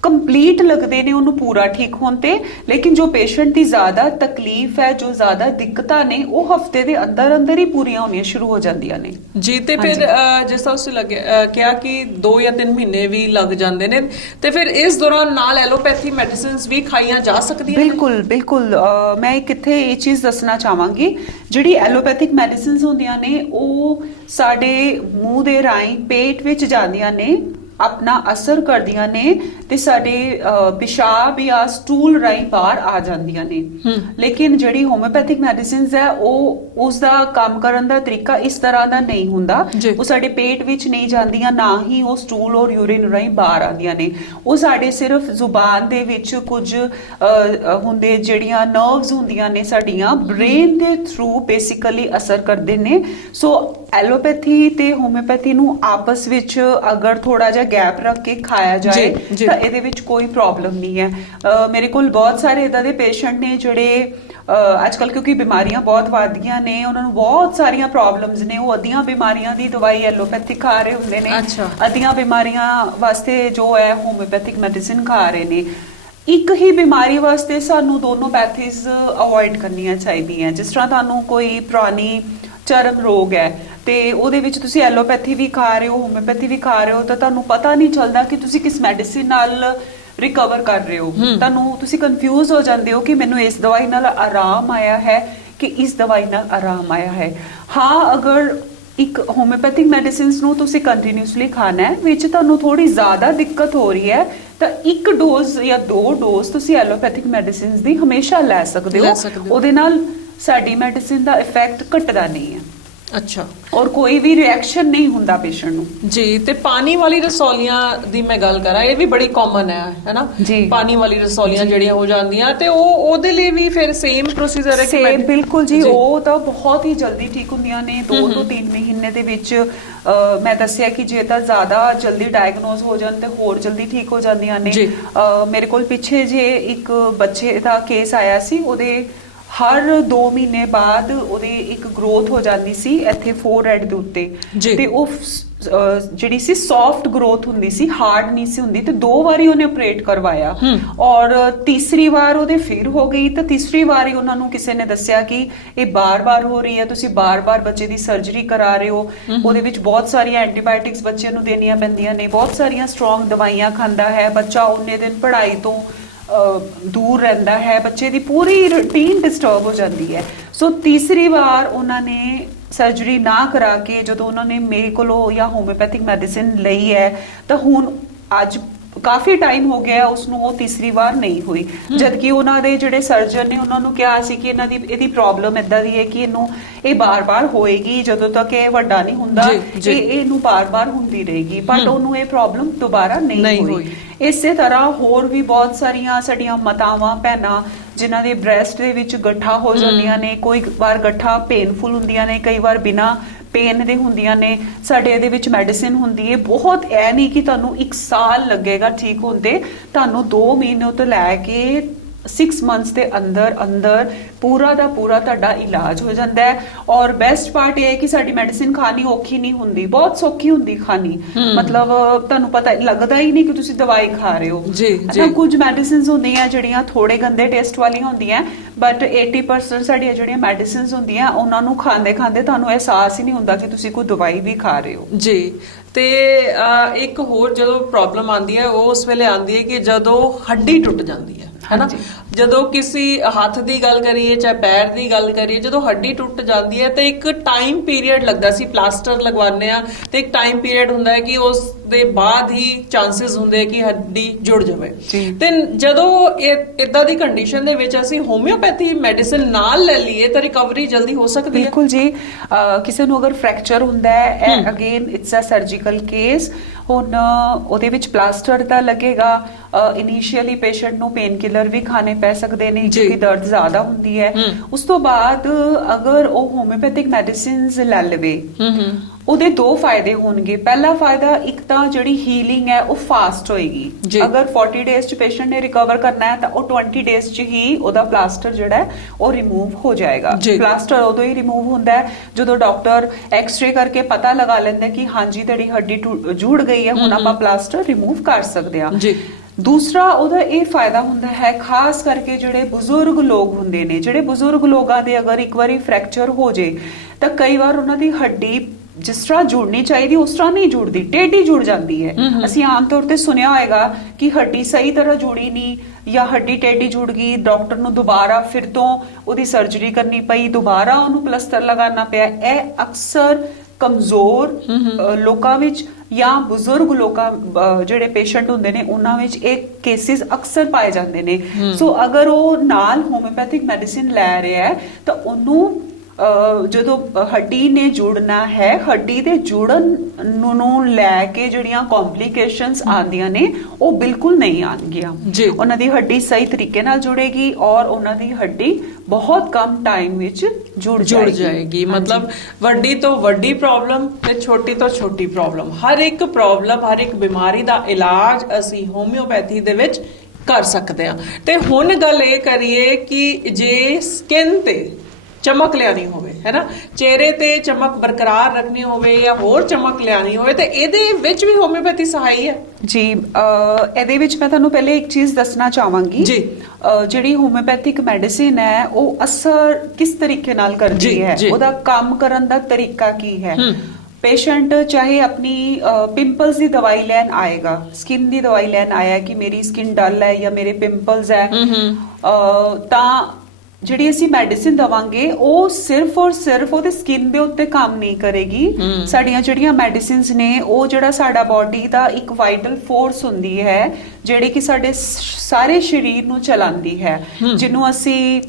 ਕੰਪਲੀਟ ਲੱਗਦੇ ਨੇ ਉਹਨੂੰ ਪੂਰਾ ਠੀਕ ਹੋਣ ਤੇ। ਲੇਕਿਨ ਜੋ ਪੇਸ਼ੈਂਟ ਦੀ ਜ਼ਿਆਦਾ ਤਕਲੀਫ ਹੈ, ਜੋ ਜ਼ਿਆਦਾ ਦਿੱਕਤਾਂ ਨੇ, ਉਹ ਹਫਤੇ ਦੇ ਅੰਦਰ ਅੰਦਰ ਹੀ ਪੂਰੀਆਂ ਹੋਣੀਆਂ ਸ਼ੁਰੂ ਹੋ ਜਾਂਦੀਆਂ ਨੇ। ਜੀ। ਤੇ ਫਿਰ ਜਿਸ ਤਰ੍ਹਾਂ ਤੁਸੀਂ ਕਿਹਾ ਕਿ 2 ਜਾਂ 3 ਮਹੀਨੇ ਵੀ ਲੱਗ ਜਾਂਦੇ ਨੇ, ਤੇ ਫਿਰ ਇਸ ਦੌਰਾਨ ਨਾਲ ਐਲੋਪੈਥੀ ਮੈਡੀਸਿਨਸ ਵੀ ਖਾਈਆਂ ਜਾ ਸਕਦੀਆਂ ਨੇ? ਬਿਲਕੁਲ ਬਿਲਕੁਲ। ਮੈਂ ਕਿੱਥੇ ਇਹ ਚੀਜ਼ ਦੱਸਣਾ ਚਾਹਾਂਗੀ, ਜਿਹੜੀ ਐਲੋਪੈਥਿਕ ਮੈਡੀਸਿਨਸ ਹੁੰਦੀਆਂ ਨੇ ਉਹ ਸਾਡੇ ਮੂੰਹ ਦੇ ਰਾਹੀਂ ਪੇਟ ਵਿੱਚ ਜਾਂਦੀਆਂ ਨੇ, ਆਪਣਾ ਅਸਰ ਕਰਦੀਆਂ ਨੇ ਤੇ ਸਾਡੇ ਪਿਸ਼ਾਬ ਜਾਂ ਸਟੂਲ ਰਾਹੀਂ ਬਾਹਰ ਆ ਜਾਂਦੀਆਂ ਨੇ। ਲੇਕਿਨ ਜਿਹੜੀ ਹੋਮਿਓਪੈਥਿਕ ਮੈਡੀਸਿਨਸ ਹੈ ਉਹ ਉਸ ਦਾ ਕੰਮ ਕਰਨ ਦਾ ਤਰੀਕਾ ਇਸ ਤਰ੍ਹਾਂ ਦਾ ਨਹੀਂ ਹੁੰਦਾ। ਉਹ ਸਾਡੇ ਪੇਟ ਵਿੱਚ ਨਹੀਂ ਜਾਂਦੀਆਂ, ਨਾ ਹੀ ਉਹ ਸਟੂਲ ਔਰ ਯੂਰਿਨ ਰਾਹੀਂ ਬਾਹਰ ਆਉਂਦੀਆਂ ਨੇ। ਉਹ ਸਾਡੇ ਸਿਰਫ ਜ਼ੁਬਾਨ ਦੇ ਵਿੱਚ ਕੁਝ ਹੁੰਦੇ ਜਿਹੜੀਆਂ ਨਰਵਸ ਹੁੰਦੀਆਂ ਨੇ ਸਾਡੀਆਂ ਬ੍ਰੇਨ ਦੇ ਥਰੂ ਬੇਸਿਕਲੀ ਅਸਰ ਕਰਦੇ ਨੇ। ਸੋ ਐਲੋਪੈਥੀ ਤੇ ਹੋਮਿਓਪੈਥੀ ਨੂੰ ਆਪਸ ਵਿੱਚ ਅਗਰ ਥੋੜਾ ਜਿਹਾ ਗੈਪ ਰੱਖ ਕੇ ਖਾਇਆ ਜਾਏ ਤਾਂ ਇਹਦੇ ਵਿੱਚ ਕੋਈ ਪ੍ਰੋਬਲਮ ਨਹੀਂ ਹੈ। ਮੇਰੇ ਕੋਲ ਬਹੁਤ ਸਾਰੇ ਇਦਾਂ ਦੇ ਪੇਸ਼ੈਂਟ ਨੇ ਜਿਹੜੇ ਅੱਜ ਕੱਲ ਕਿਉਂਕਿ ਬਿਮਾਰੀਆਂ ਬਹੁਤ ਵੱਧ ਗਈਆਂ ਨੇ, ਉਹਨਾਂ ਨੂੰ ਬਹੁਤ ਸਾਰੀਆਂ ਪ੍ਰੋਬਲਮਸ ਨੇ, ਉਹ ਅੱਧੀਆਂ ਬਿਮਾਰੀਆਂ ਦੀ ਦਵਾਈ ਐਲੋਪੈਥਿਕ ਖਾ ਰਹੇ ਹੁੰਦੇ ਨੇ, ਅੱਧੀਆਂ ਬਿਮਾਰੀਆਂ ਵਾਸਤੇ ਜੋ ਹੈ ਹੋਮਿਓਪੈਥਿਕ ਮੈਡੀਸਿਨ ਖਾ ਰਹੇ ਨੇ। ਇੱਕ ਹੀ ਬਿਮਾਰੀ ਵਾਸਤੇ ਸਾਨੂੰ ਦੋਨੋਂ ਪੈਥੀਜ਼ ਅਵੋਇਡ ਕਰਨੀਆਂ ਚਾਹੀਦੀਆਂ। ਜਿਸ ਤਰ੍ਹਾਂ ਤੁਹਾਨੂੰ ਕੋਈ ਪੁਰਾਣੀ ਚਰਮ ਰੋਗ ਹੈ ਤੇ ਉਹਦੇ ਵਿੱਚ ਤੁਸੀਂ ਐਲੋਪੈਥੀ ਵੀ ਖਾ ਰਹੇ ਹੋ, ਹੋਮਿਓਪੈਥੀ ਵੀ ਖਾ ਰਹੇ ਹੋ, ਤਾਂ ਤੁਹਾਨੂੰ ਪਤਾ ਨਹੀਂ ਚੱਲਦਾ ਕਿ ਤੁਸੀਂ ਕਿਸ ਮੈਡੀਸਿਨ ਨਾਲ ਰਿਕਵਰ ਕਰ ਰਹੇ ਹੋ। ਤੁਹਾਨੂੰ ਤੁਸੀਂ ਕਨਫਿਊਜ਼ ਹੋ ਜਾਂਦੇ ਹੋ ਕਿ ਮੈਨੂੰ ਇਸ ਦਵਾਈ ਨਾਲ ਆਰਾਮ ਆਇਆ ਹੈ ਕਿ ਇਸ ਦਵਾਈ ਨਾਲ ਆਰਾਮ ਆਇਆ ਹੈ। ਹਾਂ, ਅਗਰ ਇੱਕ ਹੋਮਿਓਪੈਥਿਕ ਮੈਡੀਸਿਨਸ ਨੂੰ ਤੁਸੀਂ ਕੰਟੀਨਿਊਸਲੀ ਖਾਣਾ ਹੈ, ਵਿੱਚ ਤੁਹਾਨੂੰ ਥੋੜੀ ਜ਼ਿਆਦਾ ਦਿੱਕਤ ਹੋ ਰਹੀ ਹੈ, ਤਾਂ ਇੱਕ ਡੋਜ਼ ਜਾਂ 2 ਡੋਜ਼ ਤੁਸੀਂ ਐਲੋਪੈਥਿਕ ਮੈਡੀਸਿਨਸ ਦੀ ਹਮੇਸ਼ਾ ਲੈ ਸਕਦੇ ਹੋ। ਉਹਦੇ ਨਾਲ ਸਾਡੀ ਮੈਡੀਸਿਨ ਦਾ ਇਫੈਕਟ ਘਟਦਾ ਨਹੀਂ ਹੈ। ਅੱਛਾ, ਔਰ ਕੋਈ ਵੀ ਰਿਐਕਸ਼ਨ ਨਹੀਂ ਹੁੰਦਾ ਪੇਸ਼ੈਂਟ ਨੂੰ ਜੀ। ਤੇ ਪਾਣੀ ਵਾਲੀ ਰਸੌਲੀਆਂ ਦੀ ਮੈਂ ਗੱਲ ਕਰਾਂ, ਇਹ ਵੀ ਬੜੀ ਕਾਮਨ ਹੈ ਨਾ ਜੀ। ਪਾਣੀ ਵਾਲੀ ਰਸੌਲੀਆਂ ਜਿਹੜੀਆਂ ਹੋ ਜਾਂਦੀਆਂ, ਤੇ ਉਹਦੇ ਲਈ ਵੀ ਫਿਰ ਸੇਮ ਪ੍ਰੋਸੀਜਰ ਹੈ ਕਿ ਸੇਮ ਬਿਲਕੁਲ ਜੀ। ਉਹ ਤਾਂ ਬਹੁਤ ਹੀ ਜਲਦੀ ਠੀਕ ਹੁੰਦੀਆਂ ਨੇ, 2 ਤੋਂ 3 ਮਹੀਨੇ ਦੇ ਵਿੱਚ। ਮੈਂ ਦੱਸਿਆ ਕਿ ਜੇ ਤਾਂ ਜ਼ਿਆਦਾ ਜਲਦੀ ਡਾਇਗਨੋਸ ਹੋ ਜਾਣ ਤੇ ਹੋਰ ਜਲਦੀ ਠੀਕ ਹੋ ਜਾਂਦੀਆਂ ਨੇ। ਮੇਰੇ ਕੋਲ ਪਿੱਛੇ ਜੇ ਇੱਕ ਬੱਚੇ ਦਾ ਕੇਸ ਆਇਆ ਸੀ, ਉਹਦੇ ਹਰ 2 ਮਹੀਨੇ ਬਾਅਦ ਉਹਦੇ ਇੱਕ ਗਰੋਥ ਹੋ ਜਾਂਦੀ ਸੀ ਇੱਥੇ ਫੋਰਹੈਡ ਦੇ ਉੱਤੇ, ਤੇ ਉਹ ਜਿਹੜੀ ਸੀ ਸੌਫਟ ਗਰੋਥ ਹੁੰਦੀ ਸੀ, ਹਾਰਡ ਨਹੀਂ ਸੀ ਹੁੰਦੀ। ਤੇ 2 ਵਾਰੀ ਉਹਨੇ ਆਪਰੇਟ ਕਰਵਾਇਆ, ਔਰ ਤੀਸਰੀ ਵਾਰ ਉਹਦੇ ਫਿਰ ਹੋ ਗਈ। ਤਾਂ ਤੀਸਰੀ ਵਾਰੀ ਉਹਨਾਂ ਨੂੰ ਕਿਸੇ ਨੇ ਦੱਸਿਆ ਕਿ ਇਹ ਬਾਰ-ਬਾਰ ਹੋ ਰਹੀ ਹੈ, ਤੁਸੀਂ ਬਾਰ-ਬਾਰ ਬੱਚੇ ਦੀ ਸਰਜਰੀ ਕਰਾ ਰਹੇ ਹੋ। ਉਹਦੇ ਵਿੱਚ ਬਹੁਤ ਸਾਰੀਆਂ ਐਂਟੀਬਾਇਓਟਿਕਸ ਬੱਚੇ ਨੂੰ ਦੇਣੀਆਂ ਪੈਂਦੀਆਂ ਨੇ, ਬਹੁਤ ਸਾਰੀਆਂ ਸਟਰੋਂਗ ਦਵਾਈਆਂ ਖਾਂਦਾ ਹੈ ਬੱਚਾ, ਉਹਨੇ ਦਿਨ ਪੜ੍ਹਾਈ ਤੋਂ ਦੂਰ ਰਹਿੰਦਾ ਹੈ, ਬੱਚੇ ਦੀ ਪੂਰੀ ਰੂਟੀਨ ਡਿਸਟਰਬ ਹੋ ਜਾਂਦੀ ਹੈ। ਸੋ ਤੀਸਰੀ ਵਾਰ ਉਹਨਾਂ ਨੇ ਸਰਜਰੀ ਨਾ ਕਰਾ ਕੇ ਜਦੋਂ ਉਹਨਾਂ ਨੇ ਮੇਰੇ ਕੋਲੋਂ ਜਾਂ ਹੋਮਿਓਪੈਥਿਕ ਮੈਡੀਸਿਨ ਲਈ ਹੈ, ਤਾਂ ਹੁਣ ਅੱਜ ਕਾਫੀ ਟਾਈਮ ਹੋ ਗਿਆ ਉਸ ਨੂੰ ਉਹ ਤੀਸਰੀ ਵਾਰ ਨਹੀਂ ਹੋਈ। ਜਦਕਿ ਉਹਨਾਂ ਦੇ ਜਿਹੜੇ ਸਰਜਨ ਨੇ ਉਹਨਾਂ ਨੂੰ ਕਿਹਾ ਸੀ ਕਿ ਇਹਦੀ ਪ੍ਰੋਬਲਮ ਇਦਾਂ ਦੀ ਹੈ ਕਿ ਇਹ ਬਾਰ-ਬਾਰ ਹੋਏਗੀ, ਜਦੋਂ ਤੱਕ ਇਹ ਵੱਡਾ ਨਹੀਂ ਹੁੰਦਾ ਇਹਨੂੰ ਬਾਰ-ਬਾਰ ਹੁੰਦੀ ਰਹੇਗੀ। ਬਟ ਉਹਨੂੰ ਇਹ ਪ੍ਰੋਬਲਮ ਦੁਬਾਰਾ ਨਹੀਂ ਹੋਈ। ਇਸੇ ਤਰ੍ਹਾਂ ਹੋਰ ਵੀ ਬਹੁਤ ਸਾਰੀਆਂ ਸਾਡੀਆਂ ਮਾਤਾਵਾਂ ਭੈਣਾਂ ਜਿਨ੍ਹਾਂ ਦੇ ਬ੍ਰੈਸਟ ਦੇ ਵਿੱਚ ਗੱਠਾਂ ਹੋ ਜਾਂਦੀਆਂ ਨੇ, ਕੋਈ ਵਾਰ ਗੱਠਾਂ ਪੇਨਫੁਲ ਹੁੰਦੀਆਂ ਨੇ, ਕਈ ਵਾਰ ਬਿਨਾਂ ਪੇਨ ਦੇ ਹੁੰਦੀਆਂ ਨੇ। ਸਾਡੇ ਇਹਦੇ ਵਿੱਚ ਮੈਡੀਸਿਨ ਹੁੰਦੀ ਹੈ, ਬਹੁਤ ਇਹ ਨਹੀਂ ਕਿ ਤੁਹਾਨੂੰ 1 ਸਾਲ ਲੱਗੇਗਾ ਠੀਕ ਹੁੰਦੇ, ਤੁਹਾਨੂੰ 2 ਮਹੀਨੇ ਤੋਂ ਲੈ ਕੇ 6 ਮੰਥਸ ਦੇ ਅੰਦਰ ਪੂਰਾ ਦਾ ਪੂਰਾ ਤੁਹਾਡਾ ਇਲਾਜ ਹੋ ਜਾਂਦਾ ਹੈ। ਔਰ ਬੈਸਟ ਪਾਰਟ ਇਹ ਹੈ ਕਿ ਸਾਡੀ ਮੈਡੀਸਿਨ ਖਾਣੀ ਔਖੀ ਨਹੀਂ ਹੁੰਦੀ, ਬਹੁਤ ਸੌਖੀ ਹੁੰਦੀ ਖਾਣੀ। ਮਤਲਬ ਤੁਹਾਨੂੰ ਪਤਾ ਲੱਗਦਾ ਹੀ ਨਹੀਂ ਕਿ ਤੁਸੀਂ ਦਵਾਈ ਖਾ ਰਹੇ ਹੋ। ਤਾਂ ਕੁਝ ਮੈਡੀਸਿਨਸ ਹੁੰਦੀਆਂ ਜਿਹੜੀਆਂ ਥੋੜੇ ਗੰਦੇ ਟੇਸਟ ਵਾਲੀਆਂ ਹੁੰਦੀਆਂ, ਬਟ 80% ਸਾਡੀਆਂ ਜਿਹੜੀਆਂ ਮੈਡੀਸਿਨਸ ਹੁੰਦੀਆਂ ਉਹਨਾਂ ਨੂੰ ਖਾਂਦੇ ਤੁਹਾਨੂੰ ਅਹਿਸਾਸ ਹੀ ਨਹੀਂ ਹੁੰਦਾ ਕਿ ਤੁਸੀਂ ਕੋਈ ਦਵਾਈ ਵੀ ਖਾ ਰਹੇ ਹੋ ਜੀ। ਤੇ ਇੱਕ ਹੋਰ ਜਦੋਂ ਪ੍ਰੋਬਲਮ ਆਉਂਦੀ ਹੈ ਉਹ ਉਸ ਵੇਲੇ ਆਉਂਦੀ ਹੈ ਕਿ ਜਦੋਂ ਹੱਡੀ ਟੁੱਟ ਜਾਂਦੀ ਹੈ ਨਾ। ਜਦੋਂ ਕਿਸੇ ਹੱਥ ਦੀ ਗੱਲ ਕਰੀਏ ਚਾਹੇ ਪੈਰ ਦੀ ਗੱਲ ਕਰੀਏ, ਜਦੋਂ ਹੱਡੀ ਟੁੱਟ ਜਾਂਦੀ ਹੈ ਤੇ ਇੱਕ ਟਾਈਮ ਪੀਰੀਅਡ ਲੱਗਦਾ ਸੀ, ਪਲਾਸਟਰ ਲਗਵਾਉਂਦੇ ਆ ਤੇ ਇੱਕ ਟਾਈਮ ਪੀਰੀਅਡ ਹੁੰਦਾ ਹੈ ਕਿ ਉਸ ਦੇ ਬਾਅਦ ਹੀ ਚਾਂਸਸ ਹੁੰਦੇ ਕਿ ਹੱਡੀ ਜੁੜ ਜਾਵੇ। ਤੇ ਜਦੋਂ ਇਦਾਂ ਦੀ ਕੰਡੀਸ਼ਨ ਦੇ ਵਿੱਚ ਅਸੀਂ ਹੋਮਿਓਪੈਥੀ ਮੈਡੀਸਿਨ ਨਾਲ ਲੈ ਲਈਏ ਤਾਂ ਰਿਕਵਰੀ ਜਲਦੀ ਹੋ ਸਕਦੀ ਹੈ। ਬਿਲਕੁਲ ਜੀ। ਕਿਸੇ ਨੂੰ ਅਗਰ ਫ੍ਰੈਕਚਰ ਹੁੰਦਾ ਹੈ, again it's a surgical case, ਹੁਣ ਉਹਦੇ ਵਿੱਚ ਪਲਾਸਟਰ ਤਾਂ ਲੱਗੇਗਾ। ਇਨੀਸ਼ੀਅਲੀ ਪੇਸ਼ੈਂਟ ਨੂੰ ਪੇਨ ਕਿਲਰ ਵੀ ਖਾਣੇ ਪੈ ਸਕਦੇ ਨੇ ਕਿਉਂਕਿ ਦਰਦ ਜ਼ਿਆਦਾ ਹੁੰਦੀ ਹੈ। ਉਸ ਤੋਂ ਬਾਅਦ ਅਗਰ ਉਹ ਹੋਮਿਓਪੈਥਿਕ ਮੈਡੀਸਿਨਸ ਲੈ ਲਵੇ, ਉਹਦੇ 2 ਫਾਇਦੇ ਹੋਣਗੇ। ਪਹਿਲਾ ਫਾਇਦਾ, ਇੱਕ ਤਾਂ ਜਿਹੜੀ ਹੀਲਿੰਗ ਹੈ ਉਹ ਫਾਸਟ ਹੋਏਗੀ। ਅਗਰ 40 ਡੇਜ਼ ਚ ਪੇਸ਼ੈਂਟ ਨੇ ਰਿਕਵਰ ਕਰਨਾ ਹੈ ਤਾਂ ਉਹ 20 ਡੇਜ਼ ਚ ਹੀ ਉਹਦਾ ਪਲਾਸਟਰ ਜਿਹੜਾ ਹੈ ਉਹ ਰਿਮੂਵ ਹੋ ਜਾਏਗਾ। ਪਲਾਸਟਰ ਉਦੋਂ ਹੀ ਰਿਮੂਵ ਹੁੰਦਾ ਹੈ ਜਦੋਂ ਡਾਕਟਰ ਐਕਸ-ਰੇ ਕਰਕੇ ਪਤਾ ਲਗਾ ਲੈਂਦਾ ਕਿ ਹਾਂਜੀ ਤੁਹਾਡੀ ਹੱਡੀ ਜੁੜ ਗਈ ਹੈ, ਹੁਣ ਆਪਾਂ ਪਲਾਸਟਰ ਰਿਮੂਵ ਕਰ ਸਕਦੇ ਹਾਂ। ਦੂਸਰਾ ਉਹਦਾ ਇਹ ਫਾਇਦਾ ਹੁੰਦਾ ਹੈ, ਖਾਸ ਕਰਕੇ ਜਿਹੜੇ ਬਜ਼ੁਰਗ ਲੋਕ ਹੁੰਦੇ ਨੇ, ਜਿਹੜੇ ਬਜ਼ੁਰਗ ਲੋਕਾਂ ਦੇ ਅਗਰ ਇੱਕ ਵਾਰੀ ਫ੍ਰੈਕਚਰ ਹੋ ਜੇ ਤਾਂ ਕਈ ਵਾਰ ਉਹਨਾਂ ਦੀ ਹੱਡੀ ਜਿਸ ਤਰ੍ਹਾਂ ਜੁੜਨੀ ਚਾਹੀਦੀ ਉਸ ਤਰ੍ਹਾਂ ਨਹੀਂ ਜੁੜਦੀ, ਟੇਢੀ ਜੁੜ ਜਾਂਦੀ ਹੈ। ਅਸੀਂ ਆਮ ਤੌਰ ਤੇ ਸੁਣਿਆ ਹੋਏਗਾ ਕਿ ਹੱਡੀ ਸਹੀ ਤਰ੍ਹਾਂ ਜੁੜੀ ਨਹੀਂ ਜਾਂ ਹੱਡੀ ਟੇਢੀ ਜੁੜ ਗਈ, ਡਾਕਟਰ ਨੂੰ ਦੁਬਾਰਾ ਫਿਰ ਤੋਂ ਉਹਦੀ ਸਰਜਰੀ ਕਰਨੀ ਪਈ, ਦੁਬਾਰਾ ਉਹਨੂੰ ਪਲਸਤਰ ਲਗਾਉਣਾ ਪਿਆ। ਇਹ ਅਕਸਰ ਕਮਜ਼ੋਰ ਲੋਕਾਂ ਵਿੱਚ ਜਾਂ ਬਜ਼ੁਰਗ ਲੋਕਾਂ ਜਿਹੜੇ ਪੇਸ਼ੈਂਟ ਹੁੰਦੇ ਨੇ ਉਹਨਾਂ ਵਿੱਚ ਇਹ ਕੇਸਿਸ ਅਕਸਰ ਪਾਏ ਜਾਂਦੇ ਨੇ। ਸੋ ਅਗਰ ਉਹ ਨਾਲ ਹੋਮਿਓਪੈਥਿਕ ਮੈਡੀਸਿਨ ਲੈ ਰਿਹਾ ਹੈ ਤਾਂ ਉਹਨੂੰ ਜਦੋਂ ਹੱਡੀ ਨੇ ਜੁੜਨਾ ਹੈ, ਹੱਡੀ ਦੇ ਜੁੜਨ ਨੂੰ ਲੈ ਕੇ ਜਿਹੜੀਆਂ ਕੰਪਲਿਕੇਸ਼ਨਸ ਆਉਂਦੀਆਂ ਨੇ ਉਹ ਬਿਲਕੁਲ ਨਹੀਂ ਆਉਣਗੀਆਂ। ਉਹਨਾਂ ਦੀ ਹੱਡੀ ਸਹੀ ਤਰੀਕੇ ਨਾਲ ਜੁੜੇਗੀ ਔਰ ਉਹਨਾਂ ਦੀ ਹੱਡੀ ਬਹੁਤ ਕਮ ਟਾਈਮ ਵਿੱਚ ਜੁੜ ਜਾਏਗੀ। ਮਤਲਬ ਵੱਡੀ ਤੋਂ ਵੱਡੀ ਪ੍ਰੋਬਲਮ ਤੇ ਛੋਟੀ ਤੋਂ ਛੋਟੀ ਪ੍ਰੋਬਲਮ, ਹਰ ਇੱਕ ਪ੍ਰੋਬਲਮ, ਹਰ ਇੱਕ ਬਿਮਾਰੀ ਦਾ ਇਲਾਜ ਅਸੀਂ ਹੋਮਿਓਪੈਥੀ ਦੇ ਵਿੱਚ ਕਰ ਸਕਦੇ ਹਾਂ। ਤੇ ਹੁਣ ਗੱਲ ਇਹ ਕਰੀਏ ਕਿ ਜੇ ਸਕਿਨ ਤੇ ਚਮਕ ਲਿਆਣੀ ਹੋਵੇ ਹੈ ਨਾ, ਚਿਹਰੇ ਤੇ ਚਮਕ ਬਰਕਰਾਰ ਰੱਖਣੀ ਹੋਵੇ ਜਾਂ ਹੋਰ ਚਮਕ ਲਿਆਣੀ ਹੋਵੇ, ਤੇ ਇਹਦੇ ਵਿੱਚ ਵੀ ਹੋਮਿਓਪੈਥੀ ਸਹਾਈ ਹੈ ਜੀ। ਇਹਦੇ ਵਿੱਚ ਮੈਂ ਤੁਹਾਨੂੰ ਪਹਿਲੇ ਇੱਕ ਚੀਜ਼ ਦੱਸਣਾ ਚਾਹਾਂਗੀ ਜੀ। ਜਿਹੜੀ ਹੋਮਿਓਪੈਥਿਕ ਮੈਡੀਸਿਨ ਹੈ ਉਹ ਅਸਰ ਕਿਸ ਤਰੀਕੇ ਨਾਲ ਕਰਦੀ ਹੈ, ਉਹਦਾ ਕੰਮ ਕਰਨ ਦਾ ਤਰੀਕਾ ਕੀ ਹੈ। पेशेंट चाहे अपनी पिंपल्स की दवाई लैन आएगा, स्किन की दवाई लैन आया कि मेरी स्किन डल है या मेरे पिंपल्स है, ਤਾਂ ਜਿਹੜੀ ਅਸੀਂ ਮੈਡੀਸਿਨ ਦਵਾਂਗੇ ਉਹ ਸਿਰਫ ਔਰ ਸਿਰਫ ਉਹਦੇ ਸਕਿਨ ਦੇ ਉੱਤੇ ਕੰਮ ਨਹੀਂ ਕਰੇਗੀ। ਸਾਡੀਆਂ ਜਿਹੜੀਆਂ ਮੈਡੀਸਿਨਸ ਨੇ ਉਹ ਜਿਹੜਾ ਸਾਡਾ ਬਾਡੀ ਦਾ ਇੱਕ ਵਾਈਟਲ ਫੋਰਸ ਹੁੰਦੀ ਹੈ ਜਿਹੜੀ ਕਿ ਸਾਡੇ ਸਾਰੇ ਸਰੀਰ ਨੂੰ ਚਲਾਉਂਦੀ ਹੈ, ਜਿਹਨੂੰ ਅਸੀਂ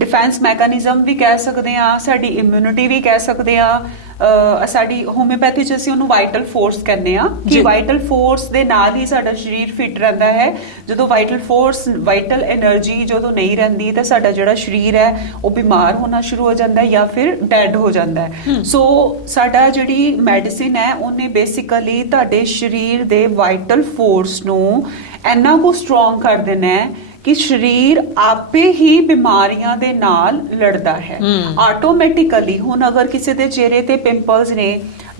डिफेंस मैकेनिज्म भी कह सकते हैं, साडी इम्यूनिटी भी कह सकते हैं। साडी होम्योपैथी च ਅਸੀਂ ਉਹਨੂੰ ਵਾਈਟਲ ਫੋਰਸ ਕਹਿੰਦੇ ਆ ਕਿ ਵਾਈਟਲ ਫੋਰਸ ਦੇ ਨਾਲ ਹੀ ਸਾਡਾ ਸਰੀਰ ਫਿਟ ਰਹਿੰਦਾ ਹੈ। ਜਦੋਂ ਵਾਈਟਲ ਫੋਰਸ ਵਾਈਟਲ એનર્ਜੀ ਜਦੋਂ ਨਹੀਂ ਰਹਿੰਦੀ ਤਾਂ ਸਾਡਾ ਜਿਹੜਾ ਸਰੀਰ ਹੈ ਉਹ ਬਿਮਾਰ ਹੋਣਾ ਸ਼ੁਰੂ ਹੋ ਜਾਂਦਾ ਹੈ ਜਾਂ ਫਿਰ ਡੈਡ ਹੋ ਜਾਂਦਾ ਹੈ। ਸੋ ਸਾਡਾ ਜਿਹੜੀ ਮੈਡੀਸਿਨ ਹੈ ਉਹਨੇ ਬੇਸਿਕਲੀ ਤੁਹਾਡੇ ਸਰੀਰ ਦੇ ਵਾਈਟਲ ਫੋਰਸ ਨੂੰ ਇੰਨਾ ਕੁ ਸਟਰੋਂਗ ਕਰ ਦੇਣਾ ਹੈ ਕਿ ਸਰੀਰ ਆਪੇ ਹੀ ਬਿਮਾਰੀਆਂ ਦੇ ਨਾਲ ਲੜਦਾ ਹੈ ਆਟੋਮੈਟਿਕਲੀ। ਹੁਣ ਅਗਰ ਕਿਸੇ ਦੇ ਚਿਹਰੇ ਤੇ ਪਿੰਪਲਸ ਨੇ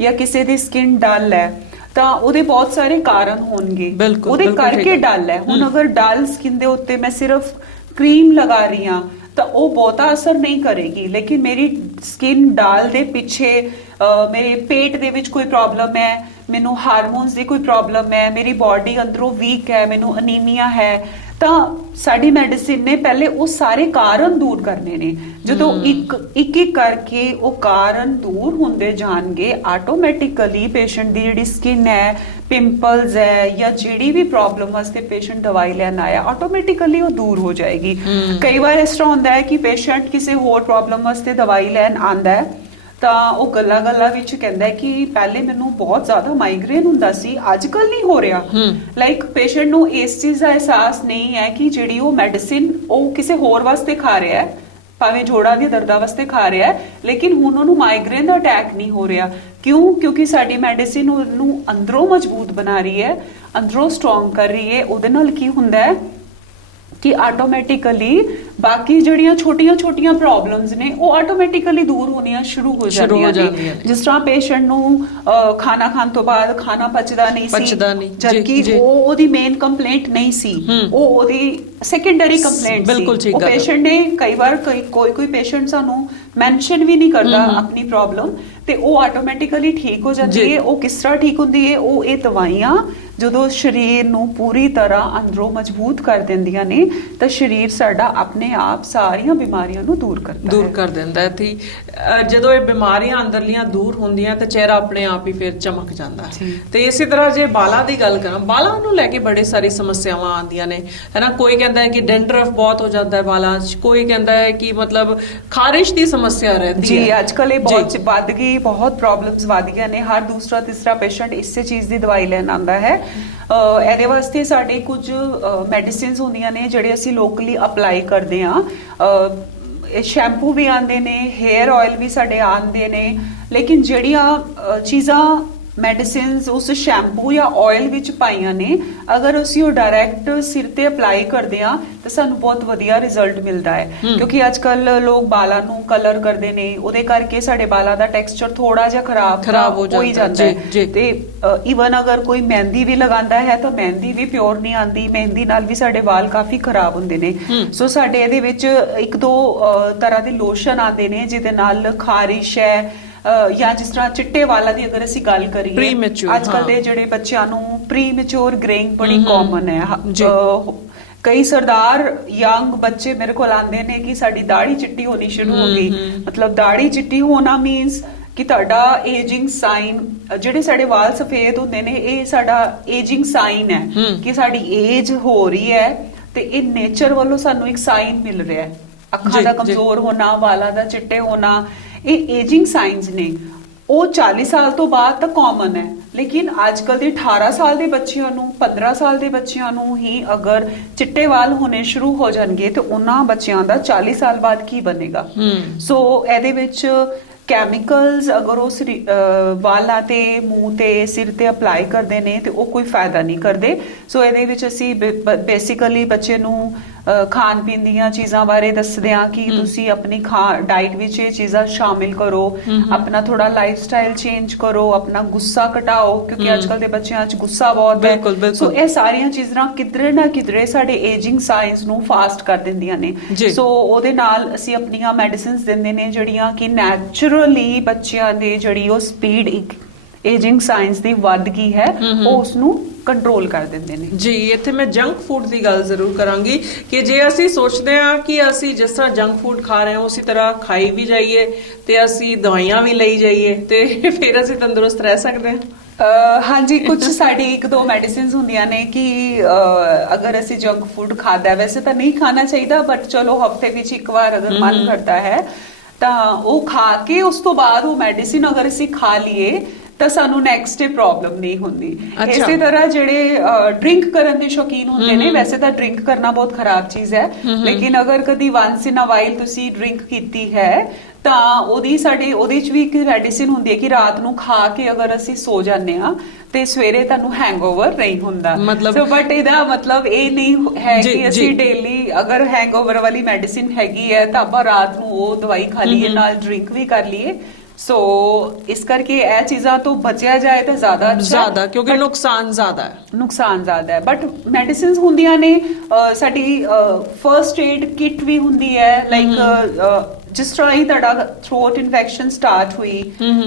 ਜਾਂ ਕਿਸੇ ਦੀ ਸਕਿਨ ਡਲ ਹੈ ਤਾਂ ਉਹਦੇ ਬਹੁਤ ਸਾਰੇ ਕਾਰਨ ਹੋਣਗੇ, ਉਹਦੇ ਕਰਕੇ ਡਲ ਹੈ। ਹੁਣ ਅਗਰ ਡਲ ਸਕਿਨ ਦੇ ਉੱਤੇ ਮੈਂ ਸਿਰਫ ਕਰੀਮ ਲਗਾ ਰਹੀ ਹਾਂ ਤਾਂ ਉਹ ਬਹੁਤਾ ਅਸਰ ਨਹੀਂ ਕਰੇਗੀ, ਲੇਕਿਨ ਮੇਰੀ ਸਕਿਨ ਡਲ ਦੇ ਪਿੱਛੇ ਮੇਰੇ ਪੇਟ ਦੇ ਵਿੱਚ ਕੋਈ ਪ੍ਰੋਬਲਮ ਹੈ, ਮੈਨੂੰ ਹਾਰਮੋਨਸ ਦੀ ਕੋਈ ਪ੍ਰੋਬਲਮ ਹੈ, ਮੇਰੀ ਬਾਡੀ ਅੰਦਰੋਂ ਵੀਕ ਹੈ, ਮੈਨੂੰ ਅਨੀਮੀਆ ਹੈ, ਤਾਂ ਸਾਡੀ ਮੈਡੀਸਿਨ ਨੇ ਪਹਿਲੇ ਉਹ ਸਾਰੇ ਕਾਰਨ ਦੂਰ ਕਰਨੇ ਨੇ। ਜਦੋਂ ਇੱਕ ਇੱਕ ਕਰਕੇ ਉਹ ਕਾਰਨ ਦੂਰ ਹੁੰਦੇ ਜਾਣਗੇ ਆਟੋਮੈਟਿਕਲੀ ਪੇਸ਼ੈਂਟ ਦੀ ਜਿਹੜੀ ਸਕਿਨ ਹੈ, ਪਿੰਪਲਸ ਹੈ ਜਾਂ ਜਿਹੜੀ ਵੀ ਪ੍ਰੋਬਲਮ ਵਾਸਤੇ ਪੇਸ਼ੈਂਟ ਦਵਾਈ ਲੈਣ ਆਇਆ ਆਟੋਮੈਟਿਕਲੀ ਉਹ ਦੂਰ ਹੋ ਜਾਏਗੀ। ਕਈ ਵਾਰ ਇਸ ਤਰ੍ਹਾਂ ਹੁੰਦਾ ਹੈ ਕਿ ਪੇਸ਼ੈਂਟ ਕਿਸੇ ਹੋਰ ਪ੍ਰੋਬਲਮ ਵਾਸਤੇ ਦਵਾਈ ਲੈਣ ਆਂਦਾ ਹੈ ਤਾਂ ਉਹ ਗੱਲਾਂ ਵਿੱਚ ਕਹਿੰਦਾ ਕਿ ਪਹਿਲੇ ਮੈਨੂੰ ਬਹੁਤ ਜ਼ਿਆਦਾ ਮਾਈਗ੍ਰੇਨ ਹੁੰਦਾ ਸੀ, ਅੱਜ ਕੱਲ ਨਹੀਂ ਹੋ ਰਿਹਾ। ਲਾਈਕ ਪੇਸ਼ੈਂਟ ਨੂੰ ਇਸ ਚੀਜ਼ ਦਾ ਅਹਿਸਾਸ ਨਹੀਂ ਹੈ ਕਿ ਜਿਹੜੀ ਉਹ ਮੈਡੀਸਿਨ ਉਹ ਕਿਸੇ ਹੋਰ ਵਾਸਤੇ ਖਾ ਰਿਹਾ ਹੈ, ਭਾਵੇਂ ਜੋੜਾਂ ਦੀ ਦਰਦਾਂ ਵਾਸਤੇ ਖਾ ਰਿਹਾ ਹੈ, ਲੇਕਿਨ ਹੁਣ ਉਹਨੂੰ ਮਾਈਗ੍ਰੇਨ ਦਾ ਅਟੈਕ ਨਹੀਂ ਹੋ ਰਿਹਾ। ਕਿਉਂ? ਕਿਉਂਕਿ ਸਾਡੀ ਮੈਡੀਸਿਨ ਉਹਨੂੰ ਅੰਦਰੋਂ ਮਜ਼ਬੂਤ ਬਣਾ ਰਹੀ ਹੈ, ਅੰਦਰੋਂ ਸਟਰੋਂਗ ਕਰ ਰਹੀ ਹੈ। ਉਹਦੇ ਨਾਲ ਕੀ ਹੁੰਦਾ ਹੈ ਕਿ ਆਟੋਮੈਟਿਕਲੀ ਬਾਕੀ ਜਿਹੜੀਆਂ ਛੋਟੀਆਂ ਪ੍ਰੋਬਲਮਸ ਨੇ ਉਹ ਆਟੋਮੈਟਿਕਲੀ ਦੂਰ ਹੋਣੀਆਂ ਸ਼ੁਰੂ ਹੋ ਜਾਂਦੀਆਂ ਨੇ। ਜਿਸ ਤਰ੍ਹਾਂ ਪੇਸ਼ੈਂਟ ਨੂੰ ਖਾਣਾ ਖਾਣ ਤੋਂ ਬਾਅਦ ਖਾਣਾ ਪਚਦਾ ਨਹੀਂ ਸੀ, ਜਦਕਿ ਉਹਦੀ ਮੇਨ ਕੰਪਲੇਂਟ ਨਹੀਂ ਸੀ, ਉਹ ਉਹਦੀ ਸੈਕੰਡਰੀ ਕੰਪਲੇਂਟ ਸੀ। ਉਹ ਪੇਸ਼ੈਂਟ ਨੇ ਕਈ ਵਾਰ ਕੋਈ ਪੇਸ਼ੈਂਟ ਸਾਨੂੰ ਮੈਂਸ਼ਨ ਵੀ ਨਹੀਂ ਕਰਦਾ ਆਪਣੀ ਪ੍ਰੋਬਲਮ, ਤੇ ਉਹ ਆਟੋਮੈਟਿਕਲੀ ਠੀਕ ਹੋ ਜਾਂਦੀ ਹੈ। ਉਹ ਕਿਸ ਤਰ੍ਹਾਂ ਠੀਕ ਹੁੰਦੀ ਹੈ? ਉਹ ਇਹ ਦਵਾਈਆਂ ਜਦੋਂ ਸਰੀਰ ਨੂੰ ਪੂਰੀ ਤਰ੍ਹਾਂ ਅੰਦਰੋਂ ਮਜ਼ਬੂਤ ਕਰ ਦਿੰਦੀਆਂ ਨੇ ਤਾਂ ਸਰੀਰ ਸਾਡਾ ਆਪਣੇ ਆਪ ਸਾਰੀਆਂ ਬਿਮਾਰੀਆਂ ਨੂੰ ਦੂਰ ਕਰ ਦਿੰਦਾ ਹੈ। ਤੇ ਜਦੋਂ ਇਹ ਬਿਮਾਰੀਆਂ ਅੰਦਰਲੀਆਂ ਦੂਰ ਹੁੰਦੀਆਂ ਤਾਂ ਚਿਹਰਾ ਆਪਣੇ ਆਪ ਹੀ ਫਿਰ ਚਮਕ ਜਾਂਦਾ ਹੈ। ਤੇ ਇਸੇ ਤਰ੍ਹਾਂ ਜੇ ਬਾਲਾਂ ਦੀ ਗੱਲ ਕਰਾਂ, ਬਾਲਾਂ ਨੂੰ ਲੈ ਕੇ ਬੜੇ ਸਾਰੀ ਸਮੱਸਿਆਵਾਂ ਆਉਂਦੀਆਂ ਨੇ, ਹੈ ਨਾ। ਕੋਈ ਕਹਿੰਦਾ ਹੈ ਕਿ ਡੈਂਡਰਫ ਬਹੁਤ ਹੋ ਜਾਂਦਾ ਹੈ ਬਾਲਾਂ 'ਚ, ਕੋਈ ਕਹਿੰਦਾ ਹੈ ਕਿ ਮਤਲਬ ਖਾਰਿਸ਼ ਦੀ ਸਮੱਸਿਆ ਰਹਿੰਦੀ ਹੈ। ਜੀ ਅੱਜ ਕੱਲ੍ਹ ਇਹ ਬਹੁਤ ਵੱਧ ਗਈ, ਬਹੁਤ ਪ੍ਰੋਬਲਮਸ ਵੱਧ ਗਈਆਂ ਨੇ। ਹਰ ਦੂਸਰਾ ਤੀਸਰਾ ਪੇਸ਼ੈਂਟ ਇਸੇ ਚੀਜ਼ ਦੀ ਦਵਾਈ ਲੈਣ ਆਉਂਦਾ ਹੈ। ਇਹਦੇ ਵਾਸਤੇ ਸਾਡੇ ਕੁਝ ਮੈਡੀਸਿਨਸ ਹੁੰਦੀਆਂ ਨੇ ਜਿਹੜੇ ਅਸੀਂ ਲੋਕਲੀ ਅਪਲਾਈ ਕਰਦੇ ਹਾਂ। ਸ਼ੈਂਪੂ ਵੀ ਆਉਂਦੇ ਨੇ, ਹੇਅਰ ਆਇਲ ਵੀ ਸਾਡੇ ਆਉਂਦੇ ਨੇ, ਲੇਕਿਨ ਜਿਹੜੀਆਂ ਚੀਜ਼ਾਂ ਮੈਡੀਸਿਨਸ ਉਸ ਸ਼ੈਂਪੂ ਜਾਂ ਆਇਲ ਵਿੱਚ ਪਾਈਆਂ ਨੇ, ਅਗਰ ਅਸੀਂ ਉਹ ਡਾਇਰੈਕਟ ਸਿਰ ਤੇ ਅਪਲਾਈ ਕਰਦੇ ਆ ਤਾਂ ਸਾਨੂੰ ਬਹੁਤ ਵਧੀਆ ਰਿਜ਼ਲਟ ਮਿਲਦਾ ਹੈ। ਕਿਉਂਕਿ ਅੱਜ ਕੱਲ ਲੋਕ ਬਾਲਾਂ ਨੂੰ ਕਲਰ ਕਰਦੇ ਨੇ, ਉਹਦੇ ਕਰਕੇ ਸਾਡੇ ਬਾਲਾਂ ਦਾ ਟੈਕਸਚਰ ਥੋੜਾ ਜਿਹਾ ਖਰਾਬ ਹੋ ਜਾਂਦਾ ਹੈ। ਤੇ ਈਵਨ ਅਗਰ ਕੋਈ ਮਹਿੰਦੀ ਵੀ ਲਗਾਉਂਦਾ ਹੈ ਤਾਂ ਮਹਿੰਦੀ ਵੀ ਪਿਓਰ ਨਹੀਂ ਆਉਂਦੀ, ਮਹਿੰਦੀ ਨਾਲ ਵੀ ਸਾਡੇ ਵਾਲ ਕਾਫੀ ਖਰਾਬ ਹੁੰਦੇ ਨੇ। ਸੋ ਸਾਡੇ ਇਹਦੇ ਵਿੱਚ ਇੱਕ ਦੋ ਤਰ੍ਹਾਂ ਦੇ ਲੋਸ਼ਨ ਆਉਂਦੇ ਨੇ ਜਿਹਦੇ ਨਾਲ ਖਾਰਿਸ਼ ਹੈ ਜਾਂ ਜਿਸ ਤਰ੍ਹਾਂ ਚਿੱਟੇ ਵਾਲਾਂ ਦੀ ਅਗਰ ਅਸੀਂ ਗੱਲ ਕਰੀਏ, ਅੱਜ ਕੱਲ ਦੇ ਜਿਹੜੇ ਬੱਚਿਆਂ ਨੂੰ ਪ੍ਰੀਮੈਚੁਰ ਗ੍ਰੇਇੰਗ ਬੜੀ ਕਾਮਨ ਹੈ। ਕਈ ਸਰਦਾਰ ਯੰਗ ਬੱਚੇ ਮੇਰੇ ਕੋਲ ਆਉਂਦੇ ਨੇ ਕਿ ਸਾਡੀ ਦਾੜੀ ਚਿੱਟੀ ਹੋਣੀ ਸ਼ੁਰੂ ਹੋ ਗਈ। ਮਤਲਬ ਦਾੜੀ ਚਿੱਟੀ ਹੋਣਾ ਮੀਨਸ ਕਿ ਤੁਹਾਡਾ ਏਜਿੰਗ ਸਾਈਨ, ਜਿਹੜੇ ਸਾਡੇ ਵਾਲ ਸਫੇਦ ਹੁੰਦੇ ਨੇ ਇਹ ਸਾਡਾ ਏਜਿੰਗ ਸਾਈਨ ਹੈ ਕਿ ਸਾਡੀ ਏਜ ਹੋ ਰਹੀ ਹੈ। ਤੇ ਇਹ ਨੇਚਰ ਵੱਲੋਂ ਸਾਨੂੰ ਇੱਕ ਸਾਈਨ ਮਿਲ ਰਿਹਾ ਹੈ। ਅੱਖਾਂ ਦਾ ਕਮਜ਼ੋਰ ਹੋਣਾ, ਵਾਲਾਂ ਦਾ ਚਿੱਟੇ ਹੋਣਾ, ਇਹ ਏਜਿੰਗ ਸਾਈਨਸ ਨੇ। ਉਹ 40 ਸਾਲ ਤੋਂ ਬਾਅਦ ਤਾਂ ਕਾਮਨ ਹੈ, ਲੇਕਿਨ ਅੱਜ ਕੱਲ ਦੇ 18 ਸਾਲ ਦੇ ਬੱਚਿਆਂ ਨੂੰ, 15 ਸਾਲ ਦੇ ਬੱਚਿਆਂ ਨੂੰ ਹੀ ਅਗਰ ਚਿੱਟੇ ਵਾਲ ਹੋਣੇ ਸ਼ੁਰੂ ਹੋ ਜਾਣਗੇ ਤੇ ਉਹਨਾਂ ਬੱਚਿਆਂ ਦਾ 40 ਸਾਲ ਬਾਅਦ ਕੀ ਬਣੇਗਾ। ਸੋ ਇਹਦੇ ਵਿੱਚ ਕੈਮੀਕਲਸ ਅਗਰ ਉਹ ਵਾਲਾਂ ਤੇ, ਮੂੰਹ ਤੇ, ਸਿਰ ਤੇ ਅਪਲਾਈ ਕਰਦੇ ਨੇ ਤੇ ਉਹ ਕੋਈ ਫਾਇਦਾ ਨਹੀਂ ਕਰਦੇ। ਸੋ ਇਹਦੇ ਵਿੱਚ ਅਸੀਂ ਬੇਸਿਕਲੀ ਬੱਚੇ ਨੂੰ ਖਾਣ ਪੀਣ ਦੀਆਂ ਚੀਜ਼ਾਂ ਬਾਰੇ ਦੱਸਦੇ ਹਾਂ ਕਿ ਤੁਸੀਂ ਆਪਣੀ ਡਾਈਟ ਵਿੱਚ ਇਹ ਚੀਜ਼ਾਂ ਸ਼ਾਮਿਲ ਕਰੋ, ਆਪਣਾ ਥੋੜਾ ਲਾਈਫ ਸਟਾਈਲ ਚੇਂਜ ਕਰੋ, ਆਪਣਾ ਗੁੱਸਾ ਘਟਾਓ ਕਿਉਂਕਿ ਅੱਜ ਕੱਲ ਦੇ ਬੱਚਿਆਂ 'ਚ ਗੁੱਸਾ ਬਹੁਤ ਹੈ। ਸੋ ਇਹ ਸਾਰੀਆਂ ਚੀਜ਼ਾਂ ਕਿਧਰੇ ਨਾ ਕਿਧਰੇ ਸਾਡੇ ਏਜਿੰਗ ਸਾਇੰਸ ਨੂੰ ਫਾਸਟ ਕਰ ਦਿੰਦੀਆਂ ਨੇ। ਸੋ ਉਹਦੇ ਨਾਲ ਅਸੀਂ ਆਪਣੀਆਂ ਮੈਡੀਸਿਨਸ ਦਿੰਦੇ ਨੇ ਜਿਹੜੀਆਂ ਕਿ ਨੈਚੁਰਲੀ ਬੱਚਿਆਂ ਦੇ ਜਿਹੜੀ ਉਹ ਸਪੀਡ ਏਜਿੰਗ ਸਾਇੰਸ ਦੀ ਵੱਧ ਗਈ ਹੈ ਉਹ ਉਸ ਨੂੰ ਕੰਟਰੋਲ ਕਰ ਦਿੰਦੇ ਨੇ। ਜੀ ਇੱਥੇ ਮੈਂ ਜੰਕ ਫੂਡ ਦੀ ਗੱਲ ਜ਼ਰੂਰ ਕਰਾਂਗੀ ਕਿ ਜੇ ਅਸੀਂ ਸੋਚਦੇ ਹਾਂ ਕਿ ਅਸੀਂ ਜਿਸ ਤਰ੍ਹਾਂ ਜੰਕ ਫੂਡ ਖਾ ਰਹੇ ਹਾਂ ਉਸੇ ਤਰ੍ਹਾਂ ਖਾਈ ਵੀ ਜਾਈਏ ਤੇ ਅਸੀਂ ਦਵਾਈਆਂ ਵੀ ਲਈ ਜਾਈਏ ਤੇ ਫਿਰ ਅਸੀਂ ਤੰਦਰੁਸਤ ਰਹਿ ਸਕਦੇ ਹਾਂ। ਹਾਂਜੀ, ਕੁਝ ਸਾਡੀ 1-2 ਮੈਡੀਸਿਨਸ ਹੁੰਦੀਆਂ ਨੇ ਕਿ ਅਗਰ ਅਸੀਂ ਜੰਕ ਫੂਡ ਖਾਦਾ, ਵੈਸੇ ਤਾਂ ਨਹੀਂ ਖਾਣਾ ਚਾਹੀਦਾ ਬਟ ਚਲੋ ਹਫਤੇ ਵਿੱਚ ਇੱਕ ਵਾਰ ਅਗਰ ਮਨ ਕਰਦਾ ਹੈ ਤਾਂ ਉਹ ਖਾ ਕੇ ਉਸ ਤੋਂ ਬਾਅਦ ਉਹ ਮੈਡੀਸਿਨ ਅਗਰ ਅਸੀਂ ਖਾ ਲਈਏ ਤਾਂ ਸਾਨੂੰ ਨੈਕਸਟ ਡੇ ਪ੍ਰੋਬਲਮ ਨਹੀਂ ਹੁੰਦੀ। ਇਸੇ ਤਰ੍ਹਾਂ ਜਿਹੜੇ ਡਰਿੰਕ ਕਰਨ ਦੇ ਸ਼ੌਕੀਨ ਹੁੰਦੇ ਨੇ, ਵੈਸੇ ਤਾਂ ਡਰਿੰਕ ਕਰਨਾ ਬਹੁਤ ਖਰਾਬ ਚੀਜ਼ ਹੈ ਲੇਕਿਨ ਅਗਰ ਕਦੀ ਵਾਂਸ ਇਨ ਅ ਵਾਈਲ ਤੁਸੀਂ ਡਰਿੰਕ ਕੀਤੀ ਹੈ ਤਾਂ ਉਹਦੇ 'ਚ ਵੀ ਇੱਕ ਮੈਡੀਸਿਨ ਹੁੰਦੀ ਹੈ ਕਿ ਰਾਤ ਨੂੰ ਖਾ ਕੇ ਅਗਰ ਅਸੀਂ ਸੋ ਜਾਂਦੇ ਆ ਤੇ ਸਵੇਰੇ ਤੁਹਾਨੂੰ ਹੈਂਗਓਵਰ ਨਹੀਂ ਹੁੰਦਾ। ਸੋ ਬਟ ਇਹਦਾ ਮਤਲਬ ਇਹ ਨਹੀਂ ਹੈ ਕਿ ਅਸੀਂ ਡੇਲੀ ਅਗਰ ਹੈਂਗਓਵਰ ਵਾਲੀ ਮੈਡੀਸਿਨ ਹੈਗੀ ਹੈ ਤਾਂ ਆਪਾਂ ਰਾਤ ਨੂੰ ਉਹ ਦਵਾਈ ਖਾ ਲਈਏ ਨਾਲ ਡਰਿੰਕ ਵੀ ਕਰ ਲਈਏ। ਸੋ ਇਸ ਕਰਕੇ ਇਹ ਚੀਜ਼ਾਂ ਤੋਂ ਬਚਿਆ ਜਾਏ ਤਾਂ ਜ਼ਿਆਦਾ ਕਿਉਂਕਿ ਨੁਕਸਾਨ ਜ਼ਿਆਦਾ ਹੈ। ਬਟ ਮੈਡੀਸਿਨਸ ਹੁੰਦੀਆਂ ਨੇ, ਸਾਡੀ ਫਰਸਟ ਏਡ ਕਿਟ ਵੀ ਹੁੰਦੀ ਹੈ। ਲਾਈਕ ਜਿਸ ਤਰ੍ਹਾਂ ਹੀ ਤੁਹਾਡਾ ਥਰੋਟ ਇਨਫੈਕਸ਼ਨ ਸਟਾਰਟ ਹੋਈ,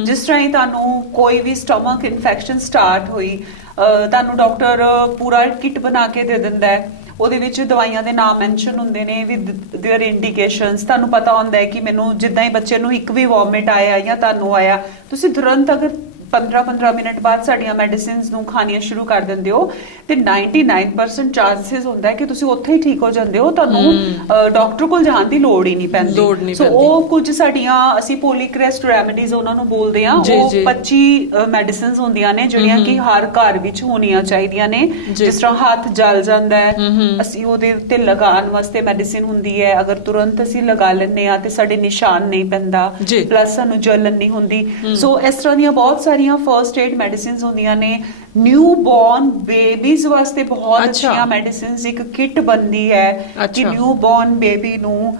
ਜਿਸ ਤਰ੍ਹਾਂ ਹੀ ਤੁਹਾਨੂੰ ਕੋਈ ਵੀ ਸਟਮਕ ਇਨਫੈਕਸ਼ਨ ਸਟਾਰਟ ਹੋਈ, ਤੁਹਾਨੂੰ ਡਾਕਟਰ ਪੂਰਾ ਕਿਟ ਬਣਾ ਕੇ ਦੇ ਦਿੰਦਾ ਹੈ। ਉਹਦੇ ਵਿੱਚ ਦਵਾਈਆਂ ਦੇ ਨਾਮ ਮੈਂਸ਼ਨ ਹੁੰਦੇ ਨੇ ਵਿਦ देयर ਇੰਡੀਕੇਸ਼ਨਸ। ਤੁਹਾਨੂੰ ਪਤਾ ਹੁੰਦਾ ਹੈ ਕਿ ਮੈਨੂੰ ਜਿੱਦਾਂ ਹੀ ਬੱਚੇ ਨੂੰ ਇੱਕ ਵੀ ਵੋਮਿਟ ਆਇਆ ਜਾਂ ਤੁਹਾਨੂੰ ਆਇਆ, ਤੁਸੀਂ ਤੁਰੰਤ ਅਗਰ 15-15 ਮਿੰਟ ਬਾਅਦ ਸਾਡੀਆਂ ਮੈਡੀਸਿਨਸ ਨੂੰ ਖਾਣੀਆਂ ਸ਼ੁਰੂ ਕਰ ਦਿੰਦੇ ਹੋ ਤੇ 99% ਚਾਂਸਸ ਹੁੰਦਾ ਹੈ ਕਿ ਤੁਸੀਂ ਉੱਥੇ ਹੀ ਠੀਕ ਹੋ ਜਾਂਦੇ ਹੋ, ਤੁਹਾਨੂੰ ਡਾਕਟਰ ਕੋਲ ਜਾਣ ਦੀ ਲੋੜ ਹੀ ਨਹੀਂ ਪੈਂਦੀ। ਸੋ ਉਹ ਕੁਝ ਸਾਡੀਆਂ ਅਸੀਂ ਪੋਲੀਕ੍ਰੈਸਟ ਰੈਮੇਡੀਜ਼ ਉਹਨਾਂ ਨੂੰ ਬੋਲਦੇ ਆ। ਉਹ 25 ਮੈਡੀਸਿਨਸ ਹੁੰਦੀਆਂ ਨੇ ਜਿਹੜੀਆਂ ਕਿ ਹਰ ਘਰ ਵਿੱਚ ਹੋਣੀਆਂ ਚਾਹੀਦੀਆਂ ਨੇ। ਜਿਸ ਤਰ੍ਹਾਂ ਹੱਥ ਜਲ ਜਾਂਦਾ ਹੈ, ਅਸੀਂ ਉਹਦੇ ਉੱਤੇ ਲਗਾਉਣ ਵਾਸਤੇ ਮੈਡੀਸਿਨ ਹੁੰਦੀ ਹੈ, ਅਗਰ ਤੁਰੰਤ ਅਸੀਂ ਲਗਾ ਲੈਂਦੇ ਆ ਤੇ ਸਾਡੇ ਨਿਸ਼ਾਨ ਨਹੀਂ ਪੈਂਦਾ, ਪਲੱਸ ਸਾਨੂੰ ਜਲਨ ਨਹੀਂ ਹੁੰਦੀ। ਸੋ ਇਸ ਤਰ੍ਹਾਂ ਦੀਆਂ ਬਹੁਤ ਸਾਰੀਆਂ ਫਰਸਟ ਏਡ ਮੈਡੀਸਿਨਸ ਹੁੰਦੀਆਂ ਨੇ। ਨਿਊ ਬੌਰਨ ਬੇਬੀਜ਼ ਵਾਸਤੇ ਬਹੁਤ ਅੱਛੀਆਂ ਮੈਡੀਸਿਨਸ ਇੱਕ ਕਿਟ ਬਣਦੀ ਹੈ ਕਿ ਨਿਊ ਬੌਰਨ ਬੇਬੀ ਨੂੰ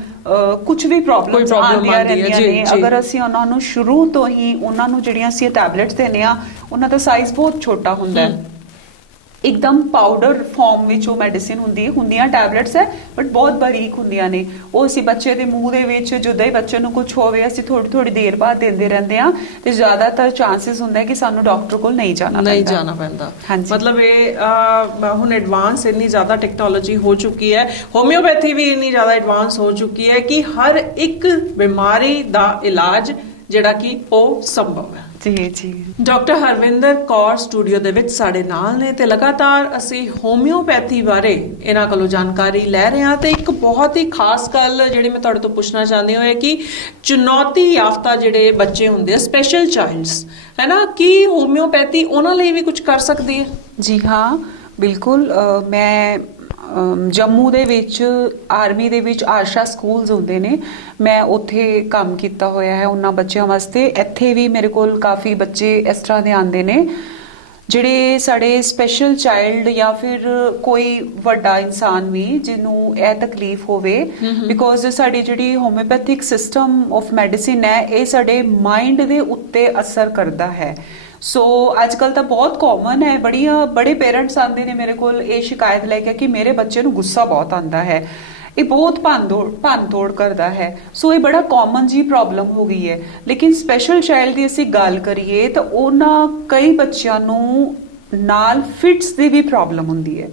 ਕੁਝ ਵੀ ਪ੍ਰੋਬਲਮਸ ਆਉਂਦੀਆਂ ਰਹਿੰਦੀਆਂ ਨੇ। ਅਗਰ ਅਸੀਂ ਉਹਨਾਂ ਨੂੰ ਸ਼ੁਰੂ ਤੋਂ ਹੀ ਉਹਨਾਂ ਨੂੰ ਜਿਹੜੀਆਂ ਅਸੀਂ ਟੈਬਲੇਟਸ ਦਿੰਦੇ ਆ, ਉਹਨਾਂ ਦਾ ਸਾਈਜ਼ ਬਹੁਤ ਛੋਟਾ ਹੁੰਦਾ ਹੈ, ਇੱਕਦਮ ਪਾਊਡਰ ਫਾਰਮ ਵਿੱਚ ਉਹ ਮੈਡੀਸਿਨ ਹੁੰਦੀਆਂ ਟੈਬਲੇਟਸ ਹੈ ਬਟ ਬਹੁਤ ਬਾਰੀਕ ਹੁੰਦੀਆਂ ਨੇ। ਉਹ ਅਸੀਂ ਬੱਚੇ ਦੇ ਮੂੰਹ ਦੇ ਵਿੱਚ ਜਦੋਂ ਹੀ ਬੱਚੇ ਨੂੰ ਕੁਝ ਹੋਵੇ ਅਸੀਂ ਥੋੜੀ ਦੇਰ ਬਾਅਦ ਦਿੰਦੇ ਰਹਿੰਦੇ ਆ ਤੇ ਜ਼ਿਆਦਾਤਰ ਚਾਂਸਸ ਹੁੰਦਾ ਹੈ ਕਿ ਸਾਨੂੰ ਡਾਕਟਰ ਕੋਲ ਨਹੀਂ ਜਾਣਾ ਪੈਂਦਾ। ਮਤਲਬ ਇਹ ਹੁਣ ਐਡਵਾਂਸ ਇੰਨੀ ਜ਼ਿਆਦਾ ਟੈਕਨੋਲੋਜੀ ਹੋ ਚੁੱਕੀ ਹੈ, ਹੋਮਿਓਪੈਥੀ ਵੀ ਇੰਨੀ ਜ਼ਿਆਦਾ ਐਡਵਾਂਸ ਹੋ ਚੁੱਕੀ ਹੈ ਕਿ ਹਰ ਇੱਕ ਬਿਮਾਰੀ ਦਾ ਇਲਾਜ ਜਿਹੜਾ ਕਿ ਉਹ ਸੰਭਵ ਹੈ। ਜੀ ਡਾਕਟਰ ਹਰਵਿੰਦਰ ਕੌਰ ਸਟੂਡੀਓ ਦੇ ਵਿੱਚ ਸਾਡੇ ਨਾਲ ਨੇ ਤੇ ਲਗਾਤਾਰ ਅਸੀਂ ਹੋਮਿਓਪੈਥੀ ਬਾਰੇ ਇਹਨਾਂ ਕੋਲੋਂ ਜਾਣਕਾਰੀ ਲੈ ਰਹੇ ਹਾਂ। ਤੇ ਇੱਕ ਬਹੁਤ ਹੀ ਖਾਸ ਗੱਲ ਜਿਹੜੀ ਮੈਂ ਤੁਹਾਡੇ ਤੋਂ ਪੁੱਛਣਾ ਚਾਹੁੰਦੀ ਹਾਂ ਕਿ ਚੁਣੌਤੀ ਯਾਫਤਾ ਜਿਹੜੇ ਬੱਚੇ ਹੁੰਦੇ ਆ, ਸਪੈਸ਼ਲ ਚਾਈਲਡਸ ਹੈ ਨਾ, ਕੀ ਹੋਮਿਓਪੈਥੀ ਉਹਨਾਂ ਲਈ ਵੀ ਕੁਝ ਕਰ ਸਕਦੀ ਹੈ? ਜੀ ਹਾਂ, ਬਿਲਕੁਲ। ਮੈਂ ਜੰਮੂ ਦੇ ਵਿੱਚ ਆਰਮੀ ਦੇ ਵਿੱਚ ਆਸ਼ਾ ਸਕੂਲਸ ਹੁੰਦੇ ਨੇ, ਮੈਂ ਉੱਥੇ ਕੰਮ ਕੀਤਾ ਹੋਇਆ ਹੈ ਉਹਨਾਂ ਬੱਚਿਆਂ ਵਾਸਤੇ। ਇੱਥੇ ਵੀ ਮੇਰੇ ਕੋਲ ਕਾਫੀ ਬੱਚੇ ਇਸ ਤਰ੍ਹਾਂ ਦੇ ਆਉਂਦੇ ਨੇ ਜਿਹੜੇ ਸਾਡੇ ਸਪੈਸ਼ਲ ਚਾਈਲਡ ਜਾਂ ਫਿਰ ਕੋਈ ਵੱਡਾ ਇਨਸਾਨ ਵੀ ਜਿਹਨੂੰ ਇਹ ਤਕਲੀਫ ਹੋਵੇ, ਬਿਕੋਜ਼ ਸਾਡੀ ਜਿਹੜੀ ਹੋਮਿਓਪੈਥਿਕ ਸਿਸਟਮ ਆਫ ਮੈਡੀਸਿਨ ਹੈ ਇਹ ਸਾਡੇ ਮਾਈਂਡ ਦੇ ਉੱਤੇ ਅਸਰ ਕਰਦਾ ਹੈ। ਸੋ ਅੱਜ ਕੱਲ ਤਾਂ ਬਹੁਤ ਕਾਮਨ ਹੈ, ਬੜੇ ਪੇਰੈਂਟਸ ਆਉਂਦੇ ਨੇ ਮੇਰੇ ਕੋਲ ਇਹ ਸ਼ਿਕਾਇਤ ਲੈ ਕੇ ਕਿ ਮੇਰੇ ਬੱਚੇ ਨੂੰ ਗੁੱਸਾ ਬਹੁਤ ਆਉਂਦਾ ਹੈ, ਇਹ ਬਹੁਤ ਭੰਨ ਤੋੜ ਕਰਦਾ ਹੈ। ਸੋ ਇਹ ਬੜਾ ਕਾਮਨ ਜੀ ਪ੍ਰੋਬਲਮ ਹੋ ਗਈ ਹੈ। ਲੇਕਿਨ ਸਪੈਸ਼ਲ ਚਾਈਲਡ ਦੀ ਅਸੀਂ ਗੱਲ ਕਰੀਏ ਤਾਂ ਉਹਨਾਂ ਕਈ ਬੱਚਿਆਂ ਨੂੰ ਨਾਲ ਫਿਟਸ ਦੀ ਵੀ ਪ੍ਰੋਬਲਮ ਹੁੰਦੀ ਹੈ।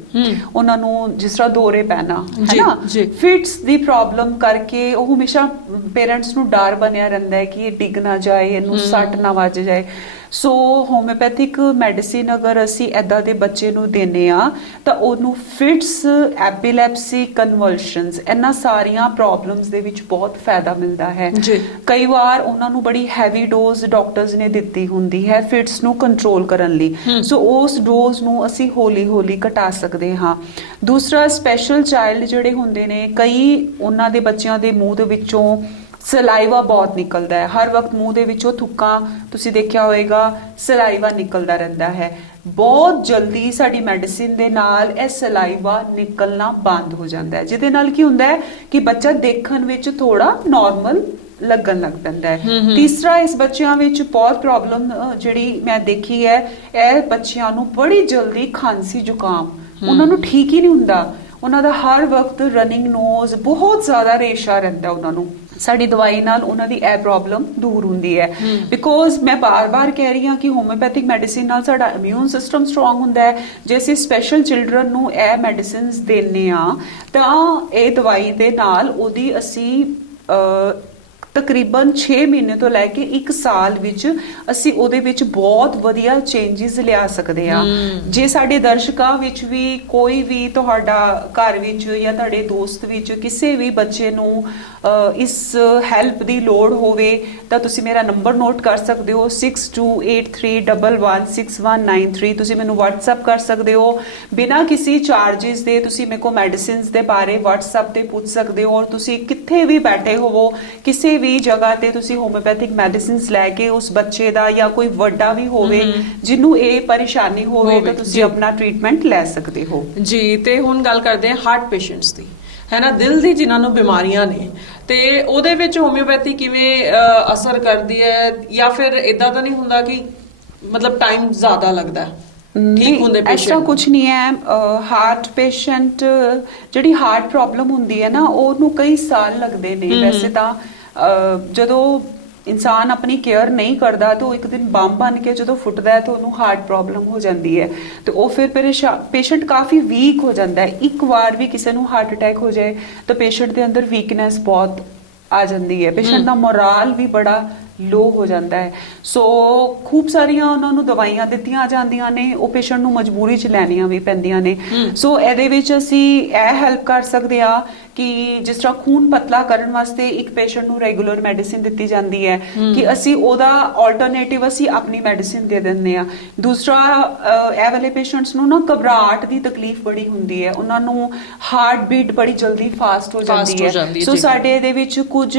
ਉਹਨਾਂ ਨੂੰ ਜਿਸ ਤਰ੍ਹਾਂ ਦੌਰੇ ਪੈਣਾ ਹੈ ਨਾ, ਫਿਟਸ ਦੀ ਪ੍ਰੋਬਲਮ ਕਰਕੇ ਉਹ ਹਮੇਸ਼ਾ ਪੇਰੈਂਟਸ ਨੂੰ ਡਰ ਬਣਿਆ ਰਹਿੰਦਾ ਹੈ ਕਿ ਇਹ ਡਿੱਗ ਨਾ ਜਾਏ, ਇਹਨੂੰ ਸੱਟ ਨਾ ਵੱਜ ਜਾਏ। ਸੋ ਹੋਮਿਓਪੈਥਿਕ ਮੈਡੀਸਿਨ ਅਗਰ ਅਸੀਂ ਏਦਾਂ ਦੇ ਬੱਚੇ ਨੂੰ ਦਿੰਦੇ ਆ ਤਾਂ ਉਹਨੂੰ ਫਿਟਸ, ਐਪੀਲੈਪਸੀ, ਕਨਵਲਸ਼ਨਸ, ਇਹਨਾਂ ਸਾਰੀਆਂ ਪ੍ਰੋਬਲਮਸ ਦੇ ਵਿੱਚ ਬਹੁਤ ਫਾਇਦਾ ਮਿਲਦਾ ਹੈ। ਕਈ ਵਾਰ ਉਹਨਾਂ ਨੂੰ ਬੜੀ ਹੈਵੀ ਡੋਜ਼ ਡਾਕਟਰਸ ਨੇ ਦਿੱਤੀ ਹੁੰਦੀ ਹੈ ਫਿਟਸ ਨੂੰ ਕੰਟਰੋਲ ਕਰਨ ਲਈ, ਸੋ ਉਸ ਡੋਜ਼ ਨੂੰ ਅਸੀਂ ਹੌਲੀ ਘਟਾ ਸਕਦੇ ਹਾਂ। ਦੂਸਰਾ, ਸਪੈਸ਼ਲ ਚਾਈਲਡ ਜਿਹੜੇ ਹੁੰਦੇ ਨੇ, ਕਈ ਉਹਨਾਂ ਦੇ ਬੱਚਿਆਂ ਦੇ ਮੂੰਹ ਦੇ ਵਿੱਚੋਂ ਸਲਾਈਵਾ ਬਹੁਤ ਨਿਕਲਦਾ ਹੈ ਹਰ ਵਕਤ, ਮੂੰਹ ਦੇ ਵਿੱਚੋਂ ਥੁੱਕਾਂ ਤੁਸੀਂ ਦੇਖਿਆ ਹੋਏਗਾ, ਸਲਾਈਵਾ ਨਿਕਲਦਾ ਰਹਿੰਦਾ ਹੈ। ਬਹੁਤ ਜਲਦੀ ਸਾਡੀ ਮੈਡੀਸਿਨ ਦੇ ਨਾਲ ਇਹ ਸਲਾਈਵਾ ਨਿਕਲਣਾ ਬੰਦ ਹੋ ਜਾਂਦਾ ਹੈ, ਜਿਹਦੇ ਨਾਲ ਕੀ ਹੁੰਦਾ ਹੈ ਕਿ ਬੱਚਾ ਦੇਖਣ ਵਿੱਚ ਥੋੜਾ ਨਾਰਮਲ ਲੱਗਣ ਲੱਗ ਪੈਂਦਾ ਹੈ। ਤੀਸਰਾ, ਇਸ ਬੱਚਿਆਂ ਵਿੱਚ ਬਹੁਤ ਪ੍ਰੋਬਲਮ ਜਿਹੜੀ ਮੈਂ ਦੇਖੀ ਹੈ, ਇਹ ਬੱਚਿਆਂ ਨੂੰ ਬੜੀ ਜਲਦੀ ਖਾਂਸੀ ਜ਼ੁਕਾਮ, ਉਹਨਾਂ ਨੂੰ ਠੀਕ ਹੀ ਨਹੀਂ ਹੁੰਦਾ, ਉਹਨਾਂ ਦਾ ਹਰ ਵਕਤ ਰਨਿੰਗ ਨੋਜ਼, ਬਹੁਤ ਜ਼ਿਆਦਾ ਰੇਸ਼ਾ ਰਹਿੰਦਾ ਉਹਨਾਂ ਨੂੰ। ਸਾਡੀ ਦਵਾਈ ਨਾਲ ਉਹਨਾਂ ਦੀ ਇਹ ਪ੍ਰੋਬਲਮ ਦੂਰ ਹੁੰਦੀ ਹੈ। ਬਿਕੋਜ਼ ਮੈਂ ਬਾਰ-ਬਾਰ ਕਹਿ ਰਹੀ ਹਾਂ ਕਿ ਹੋਮਿਓਪੈਥਿਕ ਮੈਡੀਸਿਨ ਨਾਲ ਸਾਡਾ ਇਮਿਊਨ ਸਿਸਟਮ ਸਟਰੋਂਗ ਹੁੰਦਾ ਹੈ। ਜੇ ਅਸੀਂ ਸਪੈਸ਼ਲ ਚਿਲਡਰਨ ਨੂੰ ਇਹ ਮੈਡੀਸਿਨਸ ਦਿੰਨੇ ਆ ਤਾਂ ਇਹ ਦਵਾਈ ਦੇ ਨਾਲ ਉਹਦੀ ਅਸੀਂ ਤਕਰੀਬਨ 6 ਮਹੀਨੇ ਤੋਂ ਲੈ ਕੇ 1 ਸਾਲ ਵਿੱਚ ਅਸੀਂ ਉਹਦੇ ਵਿੱਚ ਬਹੁਤ ਵਧੀਆ ਚੇਂਜਸ ਲਿਆ ਸਕਦੇ ਆ। ਜੇ ਸਾਡੇ ਦਰਸ਼ਕਾਂ ਵਿੱਚ ਵੀ ਕੋਈ ਵੀ ਤੁਹਾਡਾ ਘਰ ਵਿੱਚ ਜਾਂ ਤੁਹਾਡੇ ਦੋਸਤ ਵਿੱਚ ਕਿਸੇ ਵੀ ਬੱਚੇ ਨੂੰ ਇਸ ਹੈਲਪ ਦੀ ਲੋੜ ਹੋਵੇ ਤਾਂ ਤੁਸੀਂ ਮੇਰਾ ਨੰਬਰ ਨੋਟ ਕਰ ਸਕਦੇ ਹੋ 6283116193। ਤੁਸੀਂ ਮੈਨੂੰ WhatsApp ਕਰ ਸਕਦੇ ਹੋ ਬਿਨਾਂ ਕਿਸੇ ਚਾਰजेस ਦੇ। ਤੁਸੀਂ ਮੇਰੇ ਕੋ ਮੈਡੀਸਿਨਸ ਦੇ ਬਾਰੇ WhatsApp ਤੇ ਪੁੱਛ ਸਕਦੇ ਹੋ, ਔਰ ਤੁਸੀਂ ਕਿੱਥੇ ਵੀ ਬੈਠੇ ਹੋਵੋ, ਕਿਸੇ ਵੀ ਜਗ੍ਹਾ ਤੇ ਤੁਸੀਂ ਹੋਮਿਓਪੈਥਿਕ ਮੈਡੀਸਿਨਸ ਲੈ ਕੇ ਉਸ ਬੱਚੇ ਦਾ ਜਾਂ ਕੋਈ ਵੱਡਾ ਵੀ ਹੋਵੇ ਜਿਹਨੂੰ ਇਹ ਪਰੇਸ਼ਾਨੀ ਹੋਵੇ ਤਾਂ ਤੁਸੀਂ ਆਪਣਾ ਟ੍ਰੀਟਮੈਂਟ ਲੈ ਸਕਦੇ ਹੋ ਜੀ। ਤੇ ਹੁਣ ਗੱਲ ਕਰਦੇ ਹਾਂ ਹਾਰਟ ਪੇਸ਼ੈਂਟਸ ਦੀ, ਹੈ ਨਾ, ਦਿਲ ਦੀ ਜਿਨ੍ਹਾਂ ਨੂੰ ਬਿਮਾਰੀਆਂ ਨੇ, ਤੇ ਉਹਦੇ ਵਿੱਚ ਹੋਮਿਓਪੈਥੀ ਕਿਵੇਂ ਅਸਰ ਕਰਦੀ ਹੈ, ਜਾਂ ਫਿਰ ਇਦਾਂ ਤਾਂ ਨਹੀਂ ਹੁੰਦਾ ਕਿ ਮਤਲਬ ਟਾਈਮ ਜ਼ਿਆਦਾ ਲੱਗਦਾ ਹੈ ਠੀਕ ਹੁੰਦੇ ਪੇਸ਼ੈਂਟ? ਐਸਾ ਕੁਝ ਨਹੀਂ ਹੈ। ਹਾਰਟ ਪੇਸ਼ੈਂਟ ਜਿਹੜੀ ਹਾਰਟ ਪ੍ਰੋਬਲਮ ਹੁੰਦੀ ਹੈ ਨਾ, ਉਹਨੂੰ ਕਈ ਸਾਲ ਲੱਗਦੇ ਨੇ। ਵੈਸੇ ਤਾਂ ਜਦੋਂ ਇਨਸਾਨ ਆਪਣੀ ਕੇਅਰ ਨਹੀਂ ਕਰਦਾ ਤਾਂ ਉਹ ਇੱਕ ਦਿਨ ਬੰਬ ਬਣ ਕੇ ਜਦੋਂ ਫੁੱਟਦਾ ਹੈ ਤਾਂ ਉਹਨੂੰ ਹਾਰਟ ਪ੍ਰੋਬਲਮ ਹੋ ਜਾਂਦੀ ਹੈ, ਤੇ ਉਹ ਫਿਰ ਪੇਸ਼ੈਂਟ ਕਾਫੀ ਵੀਕ ਹੋ ਜਾਂਦਾ ਹੈ। ਇੱਕ ਵਾਰ ਵੀ ਕਿਸੇ ਨੂੰ ਹਾਰਟ ਅਟੈਕ ਹੋ ਜਾਏ ਤਾਂ ਪੇਸ਼ੈਂਟ ਦੇ ਅੰਦਰ ਵੀਕਨੈਸ ਬਹੁਤ ਆ ਜਾਂਦੀ ਹੈ, ਪੇਸ਼ੈਂਟ ਦਾ ਮੋਰਾਲ ਵੀ ਬੜਾ ਲੋ ਹੋ ਜਾਂਦਾ ਹੈ। ਸੋ ਖੂਬ ਸਾਰੀਆਂ ਉਹਨਾਂ ਨੂੰ ਦਵਾਈਆਂ ਦਿੱਤੀਆਂ ਜਾਂਦੀਆਂ ਨੇ, ਉਹ ਪੇਸ਼ੈਂਟ ਨੂੰ ਮਜਬੂਰੀ 'ਚ ਲੈਣੀਆਂ ਵੀ ਪੈਂਦੀਆਂ ਨੇ। ਸੋ ਇਹਦੇ ਵਿੱਚ ਅਸੀਂ ਇਹ ਹੈਲਪ ਕਰ ਸਕਦੇ ਆ ਕਿ ਜਿਸ ਤਰ੍ਹਾਂ ਖੂਨ ਪਤਲਾ ਕਰਨ ਵਾਸਤੇ ਇੱਕ ਪੇਸ਼ੈਂਟ ਨੂੰ ਰੈਗੂਲਰ ਮੈਡੀਸਿਨ ਦਿੱਤੀ ਜਾਂਦੀ ਹੈ ਕਿ ਅਸੀਂ ਉਹਦਾ ਆਲਟਰਨੇਟਿਵ ਅਸੀਂ ਆਪਣੀ ਮੈਡੀਸਿਨ ਦੇ ਦਿੰਦੇ ਆ। ਦੂਸਰਾ, ਇਹ ਵਾਲੇ ਪੇਸ਼ੈਂਟਸ ਨੂੰ ਨਾ ਘਬਰਾਹਟ ਦੀ ਤਕਲੀਫ ਬੜੀ ਹੁੰਦੀ ਹੈ, ਉਹਨਾਂ ਨੂੰ ਹਾਰਟ ਬੀਟ ਬੜੀ ਜਲਦੀ ਫਾਸਟ ਹੋ ਜਾਂਦੀ ਹੈ। ਸੋ ਸਾਡੇ ਇਹਦੇ ਵਿੱਚ ਕੁਝ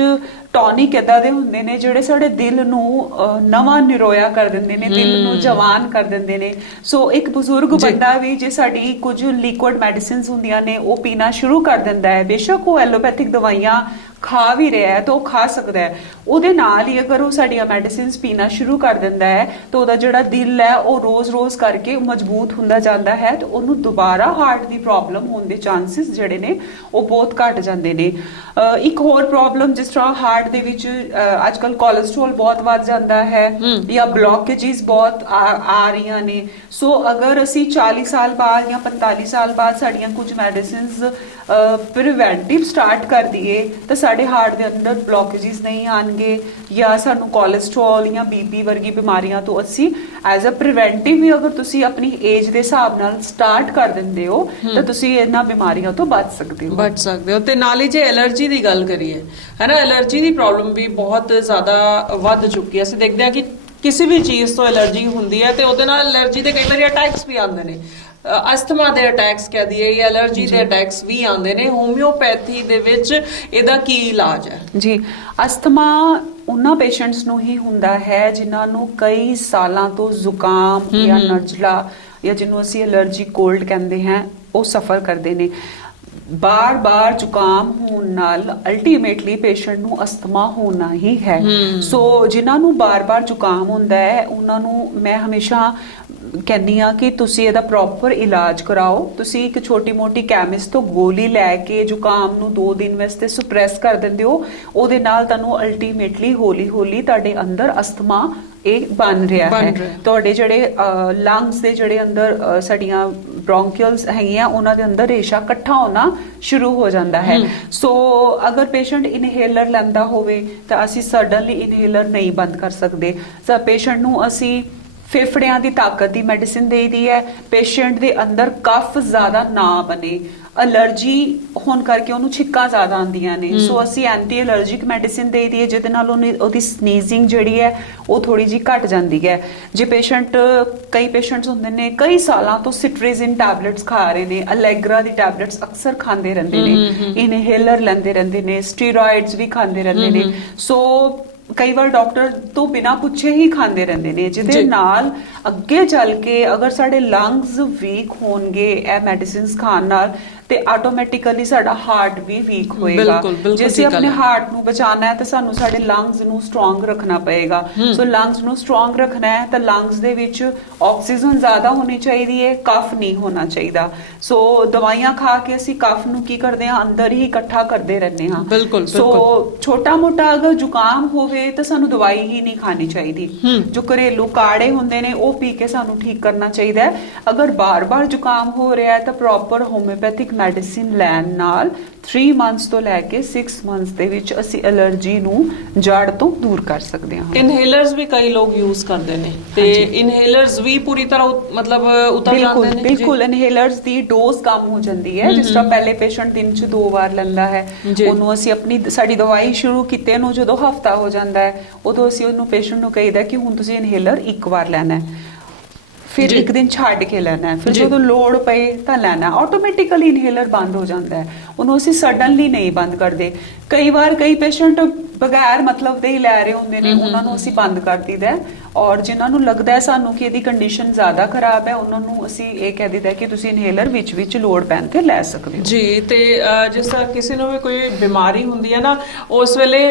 ਟੌਨਿਕ ਏਦਾਂ ਦੇ ਹੁੰਦੇ ਨੇ ਜਿਹੜੇ ਸਾਡੇ ਦਿਲ ਨੂੰ ਨਵਾਂ ਨਿਰੋਇਆ ਕਰ ਦਿੰਦੇ ਨੇ, ਦਿਲ ਨੂੰ ਜਵਾਨ ਕਰ ਦਿੰਦੇ ਨੇ। ਸੋ ਇੱਕ ਬਜ਼ੁਰਗ ਬੰਦਾ ਵੀ ਜੇ ਸਾਡੀ ਕੁਝ ਲਿਕੁਇਡ ਮੈਡੀਸਿਨਸ ਹੁੰਦੀਆਂ ਨੇ ਉਹ ਪੀਣਾ ਸ਼ੁਰੂ ਕਰ ਦਿੰਦਾ ਹੈ, ਬੇਸ਼ੱਕ ਉਹ ਐਲੋਪੈਥਿਕ ਦਵਾਈਆਂ ਖਾ ਵੀ ਰਿਹਾ ਹੈ ਤਾਂ ਉਹ ਖਾ ਸਕਦਾ ਹੈ, ਉਹਦੇ ਨਾਲ ਹੀ ਅਗਰ ਉਹ ਸਾਡੀਆਂ ਮੈਡੀਸਿਨਸ ਪੀਣਾ ਸ਼ੁਰੂ ਕਰ ਦਿੰਦਾ ਹੈ ਤਾਂ ਉਹਦਾ ਜਿਹੜਾ ਦਿਲ ਹੈ ਉਹ ਰੋਜ਼-ਰੋਜ਼ ਕਰਕੇ ਮਜ਼ਬੂਤ ਹੁੰਦਾ ਜਾਂਦਾ ਹੈ ਤੇ ਉਹਨੂੰ ਦੁਬਾਰਾ ਹਾਰਟ ਦੀ ਪ੍ਰੋਬਲਮ ਹੋਣ ਦੇ ਚਾਂਸਸ ਜਿਹੜੇ ਨੇ ਉਹ ਬਹੁਤ ਘਟ ਜਾਂਦੇ ਨੇ। ਇੱਕ ਹੋਰ ਪ੍ਰੋਬਲਮ ਜਿਸ ਤਰ੍ਹਾਂ ਹਾਰਟ ਦੇ ਵਿੱਚ ਅੱਜਕੱਲ ਕੋਲੇਸਟ੍ਰੋਲ ਬਹੁਤ ਵੱਧ ਜਾਂਦਾ ਹੈ ਜਾਂ ਬਲੌਕੇजेस ਬਹੁਤ ਆ ਰਹੀਆਂ ਨੇ। ਸੋ ਅਗਰ ਅਸੀਂ 40 ਸਾਲ ਬਾਅਦ ਜਾਂ 45 ਸਾਲ ਬਾਅਦ ਸਾਡੀਆਂ ਕੁਝ ਮੈਡੀਸਿਨਸ ਪ੍ਰੀਵੈਂਟਿਵ ਸਟਾਰਟ ਕਰ ਦਈਏ ਤਾਂ ਸਾਡੇ ਹਾਰਟ ਦੇ ਅੰਦਰ ਬਲੌਕੇजेस ਨਹੀਂ ਆਣਗੇ ਜਾਂ ਸਾਨੂੰ ਕੋਲੇਸਟ੍ਰੋਲ ਜਾਂ ਬੀਪੀ ਵਰਗੀ ਬਿਮਾਰੀਆਂ ਤੋਂ ਅਸੀਂ ਐਜ਼ ਅ ਪ੍ਰੀਵੈਂਟਿਵ ਵੀ ਅਗਰ ਤੁਸੀਂ ਆਪਣੀ ਏਜ ਦੇ ਹਿਸਾਬ ਨਾਲ ਸਟਾਰਟ ਕਰ ਦਿੰਦੇ ਹੋ ਤਾਂ ਤੁਸੀਂ ਇਹਨਾਂ ਬਿਮਾਰੀਆਂ ਤੋਂ ਬਚ ਸਕਦੇ ਹੋ। ਤੇ ਨਾਲ ਹੀ ਜੇ ਐਲਰਜੀ ਦੀ ਗੱਲ ਕਰੀਏ, ਹੈ ਨਾ, ਐਲਰਜੀ ਦੀ ਪ੍ਰੋਬਲਮ ਵੀ ਬਹੁਤ ਜ਼ਿਆਦਾ ਵੱਧ ਚੁੱਕੀ ਹੈ। ਅਸੀਂ ਦੇਖਦੇ ਹਾਂ ਕਿ ਕਿਸੇ ਵੀ ਚੀਜ਼ ਤੋਂ ਐਲਰਜੀ ਹੁੰਦੀ ਹੈ ਤੇ ਉਹਦੇ ਨਾਲ ਐਲਰਜੀ ਦੇ ਕਈ ਵਾਰੀ ਅਟੈਕਸ ਵੀ ਆਉਂਦੇ ਨੇ, ਅਸਥਮਾ ਦੇ ਅਟੈਕਸ ਕਹਿ ਦਈਏ ਜਾਂ ਐਲਰਜੀ ਦੇ ਅਟੈਕਸ ਵੀ ਆਉਂਦੇ ਨੇ। ਹੋਮਿਓਪੈਥੀ ਦੇ ਵਿੱਚ ਇਹਦਾ ਕੀ ਇਲਾਜ ਹੈ? ਜੀ, ਅਸਥਮਾ ਉਹਨਾਂ ਪੇਸ਼ੈਂਟਸ ਨੂੰ ਹੀ ਹੁੰਦਾ ਹੈ ਜਿਨ੍ਹਾਂ ਨੂੰ ਕਈ ਸਾਲਾਂ ਤੋਂ ਜ਼ੁਕਾਮ ਜਾਂ ਨਜ਼ਲਾ ਜਾਂ ਜਿਹਨੂੰ ਅਸੀਂ ਐਲਰਜੀ ਕੋਲਡ ਕਹਿੰਦੇ ਹਾਂ ਉਹ ਸਫਰ ਕਰਦੇ ਨੇ। ਬਾਰ-ਬਾਰ ਜ਼ੁਕਾਮ ਹੋਣ ਨਾਲ ਅਲਟੀਮੇਟਲੀ ਪੇਸ਼ੈਂਟ ਨੂੰ ਅਸਥਮਾ ਹੋਣਾ ਹੀ ਹੈ। ਸੋ ਜਿਨ੍ਹਾਂ ਨੂੰ ਬਾਰ-ਬਾਰ ਜ਼ੁਕਾਮ ਹੁੰਦਾ ਹੈ ਉਹਨਾਂ ਨੂੰ ਮੈਂ ਹਮੇਸ਼ਾ ਕਹਿੰਦੀ ਆ ਕਿ ਤੁਸੀਂ ਇਹਦਾ ਪ੍ਰੋਪਰ ਇਲਾਜ ਕਰਾਓ। ਤੁਸੀਂ ਇੱਕ ਛੋਟੀ-ਮੋਟੀ ਕੈਮਿਸਟ ਤੋਂ ਗੋਲੀ ਲੈ ਕੇ ਜ਼ੁਕਾਮ ਨੂੰ 2 ਦਿਨ ਵਾਸਤੇ ਸੁਪਰੈਸ ਕਰ ਦਿੰਦੇ ਹੋ, ਉਹਦੇ ਨਾਲ ਤੁਹਾਨੂੰ ਅਲਟੀਮੇਟਲੀ ਹੌਲੀ-ਹੌਲੀ ਤੁਹਾਡੇ ਅੰਦਰ ਅਸਥਮਾ ਇਹ ਬਣ ਰਿਹਾ ਹੈ। ਤੁਹਾਡੇ ਜਿਹੜੇ ਲੰਗਸ ਦੇ ਜਿਹੜੇ ਅੰਦਰ ਸਾਡੀਆਂ ਬ੍ਰੌਂਕੀਅਲਸ ਹੈਗੀਆਂ ਉਹਨਾਂ ਦੇ ਅੰਦਰ ਰੇਸ਼ਾ ਇਕੱਠਾ ਹੋਣਾ ਸ਼ੁਰੂ ਹੋ ਜਾਂਦਾ ਹੈ। ਸੋ ਅਗਰ ਪੇਸ਼ੈਂਟ ਇਨਹੇਲਰ ਲੈਂਦਾ ਹੋਵੇ ਤਾਂ ਅਸੀਂ ਸਡਨਲੀ ਇਨਹੇਲਰ ਨਹੀਂ ਬੰਦ ਕਰ ਸਕਦੇ। ਸੋ ਪੇਸ਼ੈਂਟ ਨੂੰ ਅਸੀਂ ਫੇਫੜਿਆਂ ਦੀ ਤਾਕਤ ਦੀ ਮੈਡੀਸਿਨ ਦੇਈਦੀ ਹੈ, ਪੇਸ਼ੈਂਟ ਦੇ ਅੰਦਰ ਕਫ ਜ਼ਿਆਦਾ ਨਾ ਬਣੇ। ਅਲਰਜੀ ਹੋਣ ਕਰਕੇ ਉਹਨੂੰ ਛਿੱਕਾਂ ਜ਼ਿਆਦਾ ਆਉਂਦੀਆਂ ਨੇ, ਸੋ ਅਸੀਂ ਐਂਟੀ ਅਲਰਜਿਕ ਮੈਡੀਸਿਨ ਦੇ ਦਈਏ ਜਿਹਦੇ ਨਾਲ ਉਹਦੀ ਸਨੀਜ਼ਿੰਗ ਜਿਹੜੀ ਹੈ ਉਹ ਥੋੜੀ ਜਿਹੀ ਘਟ ਜਾਂਦੀ ਹੈ। ਜੇ ਕਈ ਪੇਸ਼ੈਂਟਸ ਹੁੰਦੇ ਨੇ ਕਈ ਸਾਲਾਂ ਤੋਂ ਸਿਟਰੀਜ਼ਿਨ ਟੈਬਲੇਟਸ ਖਾ ਰਹੇ ਨੇ, ਅਲੈਗਰਾ ਦੀ ਟੈਬਲੇਟਸ ਅਕਸਰ ਖਾਂਦੇ ਰਹਿੰਦੇ ਨੇ, ਇਨਹੇਲਰ ਲੈਂਦੇ ਰਹਿੰਦੇ ਨੇ, ਸਟੀਰੋਇਡਸ ਵੀ ਖਾਂਦੇ ਰਹਿੰਦੇ ਨੇ, ਸੋ ਕਈ ਵਾਰ ਡਾਕਟਰ ਤੋਂ ਬਿਨਾਂ ਪੁੱਛੇ ਹੀ ਖਾਂਦੇ ਰਹਿੰਦੇ ਨੇ, ਜਿਹਦੇ ਨਾਲ ਅੱਗੇ ਚੱਲ ਕੇ ਅਗਰ ਸਾਡੇ ਲੰਗਸ ਵੀਕ ਹੋਣਗੇ ਇਹ ਮੈਡੀਸਿਨਸ ਖਾਣ ਨਾਲ ਤੇ ਆਟੋਮੈਟਿਕਲੀ ਸਾਡਾ ਹਾਰਟ ਵੀ ਵੀਕ ਹੋਏਗਾ। ਜੇ ਅਸੀਂ ਆਪਣੇ ਹਾਰਟ ਨੂੰ ਬਚਾਉਣਾ ਹੈ ਤਾਂ ਸਾਨੂੰ ਸਾਡੇ ਲੰਗਸ ਨੂੰ ਸਟਰੋਂਗ ਰੱਖਣਾ ਪਏਗਾ। ਸੋ ਲੰਗਸ ਨੂੰ ਸਟਰੋਂਗ ਰੱਖਣਾ ਹੈ ਤਾਂ ਲੰਗਸ ਦੇ ਵਿੱਚ ਆਕਸੀਜਨ ਜ਼ਿਆਦਾ ਹੋਣੀ ਚਾਹੀਦੀ ਹੈ, ਕਫ ਨਹੀਂ ਹੋਣਾ ਚਾਹੀਦਾ। ਸੋ ਦਵਾਈਆਂ ਖਾ ਕੇ ਅਸੀਂ ਕਫ ਨੂੰ ਕੀ ਕਰਦੇ ਹਾਂ, ਅੰਦਰ ਹੀ ਇਕੱਠਾ ਕਰਦੇ ਰਹਿੰਦੇ ਹਾਂ। ਸੋ ਛੋਟਾ ਮੋਟਾ ਅਗਰ ਜ਼ੁਕਾਮ ਹੋਵੇ ਤਾਂ ਸਾਨੂੰ ਦਵਾਈ ਹੀ ਨਹੀਂ ਖਾਣੀ ਚਾਹੀਦੀ। ਜੋ ਘਰੇਲੂ ਕਾੜੇ ਹੁੰਦੇ ਨੇ ਉਹ ਪੀ ਕੇ ਸਾਨੂੰ ਠੀਕ ਕਰਨਾ ਚਾਹੀਦਾ ਹੈ। ਅਗਰ ਬਾਰ-ਬਾਰ ਜ਼ੁਕਾਮ ਹੋ ਰਿਹਾ ਹੈ ਤਾਂ ਪ੍ਰੋਪਰ ਹੋਮਿਓਪੈਥਿਕ ਮੈਡੀਸਿਨ ਲੈਣ ਨਾਲ 3 ਮੰਥਸ ਤੋਂ ਲੈ ਕੇ 6 ਮੰਥਸ ਦੇ ਵਿੱਚ ਅਸੀਂ ਐਲਰਜੀ ਨੂੰ ਜੜ ਤੋਂ ਦੂਰ ਕਰ ਸਕਦੇ ਹਾਂ। ਇਨਹੇਲਰਸ ਵੀ ਕਈ ਲੋਕ ਯੂਜ਼ ਕਰਦੇ ਨੇ ਤੇ ਇਨਹੇਲਰਸ ਵੀ ਪੂਰੀ ਤਰ੍ਹਾਂ ਮਤਲਬ ਉਤਰ ਜਾਂਦੇ ਨੇ। ਬਿਲਕੁਲ ਇਨਹੇਲਰਸ ਦੀ ਡੋਜ਼ ਕਮ ਹੋ ਜਾਂਦੀ ਹੈ। ਜਿਸ ਤਰ੍ਹਾਂ ਪਹਿਲੇ ਪੇਸ਼ੈਂਟ ਦਿਨ 'ਚ 2 ਵਾਰ ਲੈਂਦਾ ਹੈ, ਉਹਨੂੰ ਅਸੀਂ ਸਾਡੀ ਦਵਾਈ ਸ਼ੁਰੂ ਕੀਤੇ ਨੂੰ ਜਦੋਂ ਹਫਤਾ ਹੋ ਜਾਂਦਾ ਹੈ ਉਦੋਂ ਅਸੀਂ ਉਹਨੂੰ ਪੇਸ਼ੈਂਟ ਨੂੰ ਕਹੀਦਾ ਕਿ ਹੁਣ ਤੁਸੀਂ ਇਨਹੇਲਰ 1 ਵਾਰ ਲੈਣਾ ਹੈ, ਫਿਰ 1 ਦਿਨ ਛੱਡ ਕੇ ਲੈਣਾ ਹੈ, ਫਿਰ ਜਦੋਂ ਲੋੜ ਪਏ ਤਾਂ ਲੈਣਾ। ਆਟੋਮੈਟਿਕਲੀ ਇਨਹੇਲਰ ਬੰਦ ਹੋ ਜਾਂਦਾ ਹੈ, ਉਹਨੂੰ ਅਸੀਂ ਸਡਨਲੀ ਨਹੀਂ ਬੰਦ ਕਰਦੇ। ਕਈ ਵਾਰ ਕਈ ਪੇਸ਼ੈਂਟ ਬਗੈਰ ਮਤਲਬ ਦੇ ਹੀ ਲੈ ਰਹੇ ਹੁੰਦੇ ਨੇ, ਉਹਨਾਂ ਨੂੰ ਅਸੀਂ ਬੰਦ ਕਰ ਦਈਦਾ। ਔਰ ਜਿਨ੍ਹਾਂ ਨੂੰ ਲੱਗਦਾ ਹੈ ਸਾਨੂੰ ਕਿ ਇਹਦੀ ਕੰਡੀਸ਼ਨ ਜ਼ਿਆਦਾ ਖਰਾਬ ਹੈ, ਉਹਨਾਂ ਨੂੰ ਅਸੀਂ ਇਹ ਕਹਿ ਦਈਦਾ ਕਿ ਤੁਸੀਂ ਇਨਹੇਲਰ ਵਿੱਚ ਲੋੜ ਪੈਣ ਤੇ ਲੈ ਸਕਦੇ ਹੋ। ਜੀ, ਤੇ ਜਿਸ ਤਰ੍ਹਾਂ ਕਿਸੇ ਨੂੰ ਵੀ ਕੋਈ ਬਿਮਾਰੀ ਹੁੰਦੀ ਹੈ ਨਾ, ਉਸ ਵੇਲੇ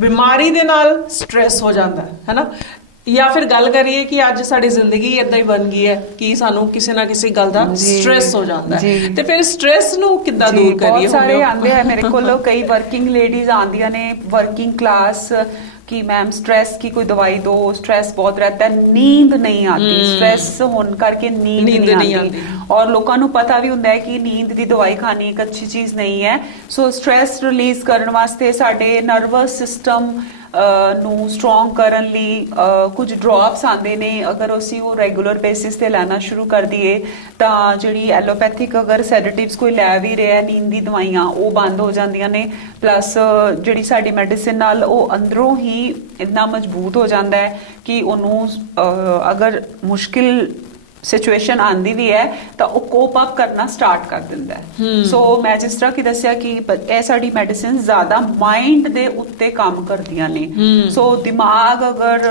ਬਿਮਾਰੀ ਦੇ ਨਾਲ ਸਟ੍ਰੈਸ ਹੋ ਜਾਂਦਾ ਹੈ ਨਾ, ਜਾਂ ਫਿਰ ਗੱਲ ਕਰੀਏ ਕਿ ਅੱਜ ਸਾਡੀ ਜ਼ਿੰਦਗੀ ਇਦਾਂ ਹੀ ਬਣ ਗਈ ਹੈ ਕਿ ਸਾਨੂੰ ਕਿਸੇ ਨਾ ਕਿਸੇ ਗੱਲ ਦਾ ਸਟ੍ਰੈਸ ਹੋ ਜਾਂਦਾ ਹੈ, ਤੇ ਫਿਰ ਸਟ੍ਰੈਸ ਨੂੰ ਕਿੱਦਾਂ ਦੂਰ ਕਰੀਏ? ਬਹੁਤ ਸਾਰੇ ਆਉਂਦੇ ਆ ਮੇਰੇ ਕੋਲ, ਕਈ ਵਰਕਿੰਗ ਲੇਡੀਜ਼ ਆਉਂਦੀਆਂ ਨੇ, वर्किंग क्लास कि मैम स्ट्रेस की कोई दवाई दो, स्ट्रेस बहुत रहता है, नींद नहीं आती, स्ट्रेस होने करके नींद नहीं आती। और लोगों को पता भी होता है कि नींद की दवाई खानी एक अच्छी चीज नहीं है। सो स्ट्रेस रिलीज करने वास्ते साडे नर्वस सिस्टम ਨੂੰ ਸਟਰੋਂਗ ਕਰਨ ਲਈ ਕੁਝ ਡ੍ਰੌਪਸ ਆਉਂਦੇ ਨੇ। ਅਗਰ ਅਸੀਂ ਉਹ ਰੈਗੂਲਰ ਬੇਸਿਸ ਤੇ ਲੈਣਾ ਸ਼ੁਰੂ ਕਰ ਦਈਏ ਤਾਂ ਜਿਹੜੀ ਐਲੋਪੈਥਿਕ ਅਗਰ ਸੈਡੇਟਿਵਸ ਕੋਈ ਲੈ ਵੀ ਰਿਹਾ, ਨੀਂਦ ਦੀ ਦਵਾਈਆਂ, ਉਹ ਬੰਦ ਹੋ ਜਾਂਦੀਆਂ ਨੇ। ਪਲੱਸ ਜਿਹੜੀ ਸਾਡੀ ਮੈਡੀਸਿਨ ਨਾਲ ਉਹ ਅੰਦਰੋਂ ਹੀ ਇੰਨਾ ਮਜ਼ਬੂਤ ਹੋ ਜਾਂਦਾ ਹੈ ਕਿ ਉਹਨੂੰ ਅਗਰ ਮੁਸ਼ਕਿਲ ਸਿਚੁਏਸ਼ਨ ਆਂਦੀ ਵੀ ਹੈ ਤਾਂ ਉਹ ਕੋਪ ਅਪ ਕਰਨਾ ਸਟਾਰਟ ਕਰ ਦਿੰਦਾ ਹੈ। ਸੋ ਮੈਂ ਜਿਸ ਤਰ੍ਹਾਂ ਕਿ ਦੱਸਿਆ ਕਿ ਇਹ ਸਾਡੀ ਮੈਡੀਸਿਨ ਜ਼ਿਆਦਾ ਮਾਈਂਡ ਦੇ ਉੱਤੇ ਕੰਮ ਕਰਦੀਆਂ ਨੇ। ਸੋ ਦਿਮਾਗ ਅਗਰ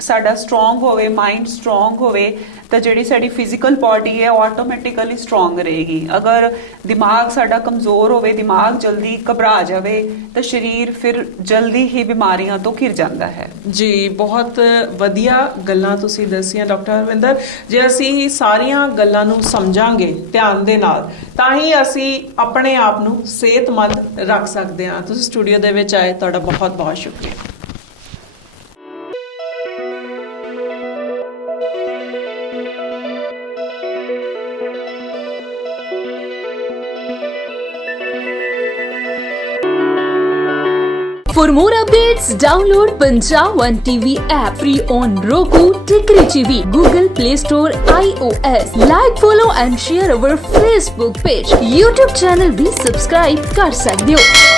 ਸਾਡਾ ਸਟਰੋਂਗ ਹੋਵੇ, ਮਾਈਂਡ ਸਟਰੋਂਗ ਹੋਵੇ ਤਾਂ ਜਿਹੜੀ ਸਾਡੀ ਫਿਜ਼ੀਕਲ ਬਾਡੀ ਹੈ ਉਹ ਆਟੋਮੈਟਿਕਲੀ ਸਟਰੋਂਗ ਰਹੇਗੀ। ਅਗਰ ਦਿਮਾਗ ਸਾਡਾ ਕਮਜ਼ੋਰ ਹੋਵੇ, ਦਿਮਾਗ ਜਲਦੀ ਘਬਰਾ ਜਾਵੇ ਤਾਂ ਸਰੀਰ ਫਿਰ ਜਲਦੀ ਹੀ ਬਿਮਾਰੀਆਂ ਤੋਂ ਘਿਰ ਜਾਂਦਾ ਹੈ। ਜੀ, ਬਹੁਤ ਵਧੀਆ ਗੱਲਾਂ ਤੁਸੀਂ ਦੱਸੀਆਂ ਡਾਕਟਰ ਹਰਵਿੰਦਰ। ਜੇ ਅਸੀਂ ਸਾਰੀਆਂ ਗੱਲਾਂ ਨੂੰ ਸਮਝਾਂਗੇ ਧਿਆਨ ਦੇ ਨਾਲ ਤਾਂ ਹੀ ਅਸੀਂ ਆਪਣੇ ਆਪ ਨੂੰ ਸਿਹਤਮੰਦ ਰੱਖ ਸਕਦੇ ਹਾਂ। ਤੁਸੀਂ ਸਟੂਡੀਓ ਦੇ ਵਿੱਚ ਆਏ, ਤੁਹਾਡਾ ਬਹੁਤ ਬਹੁਤ ਸ਼ੁਕਰੀਆ। For more updates, download Punjab One TV app free on Roku, Tikri TV, Google Play Store, iOS. Like, follow and share our Facebook page. YouTube channel भी subscribe कर सकते हो।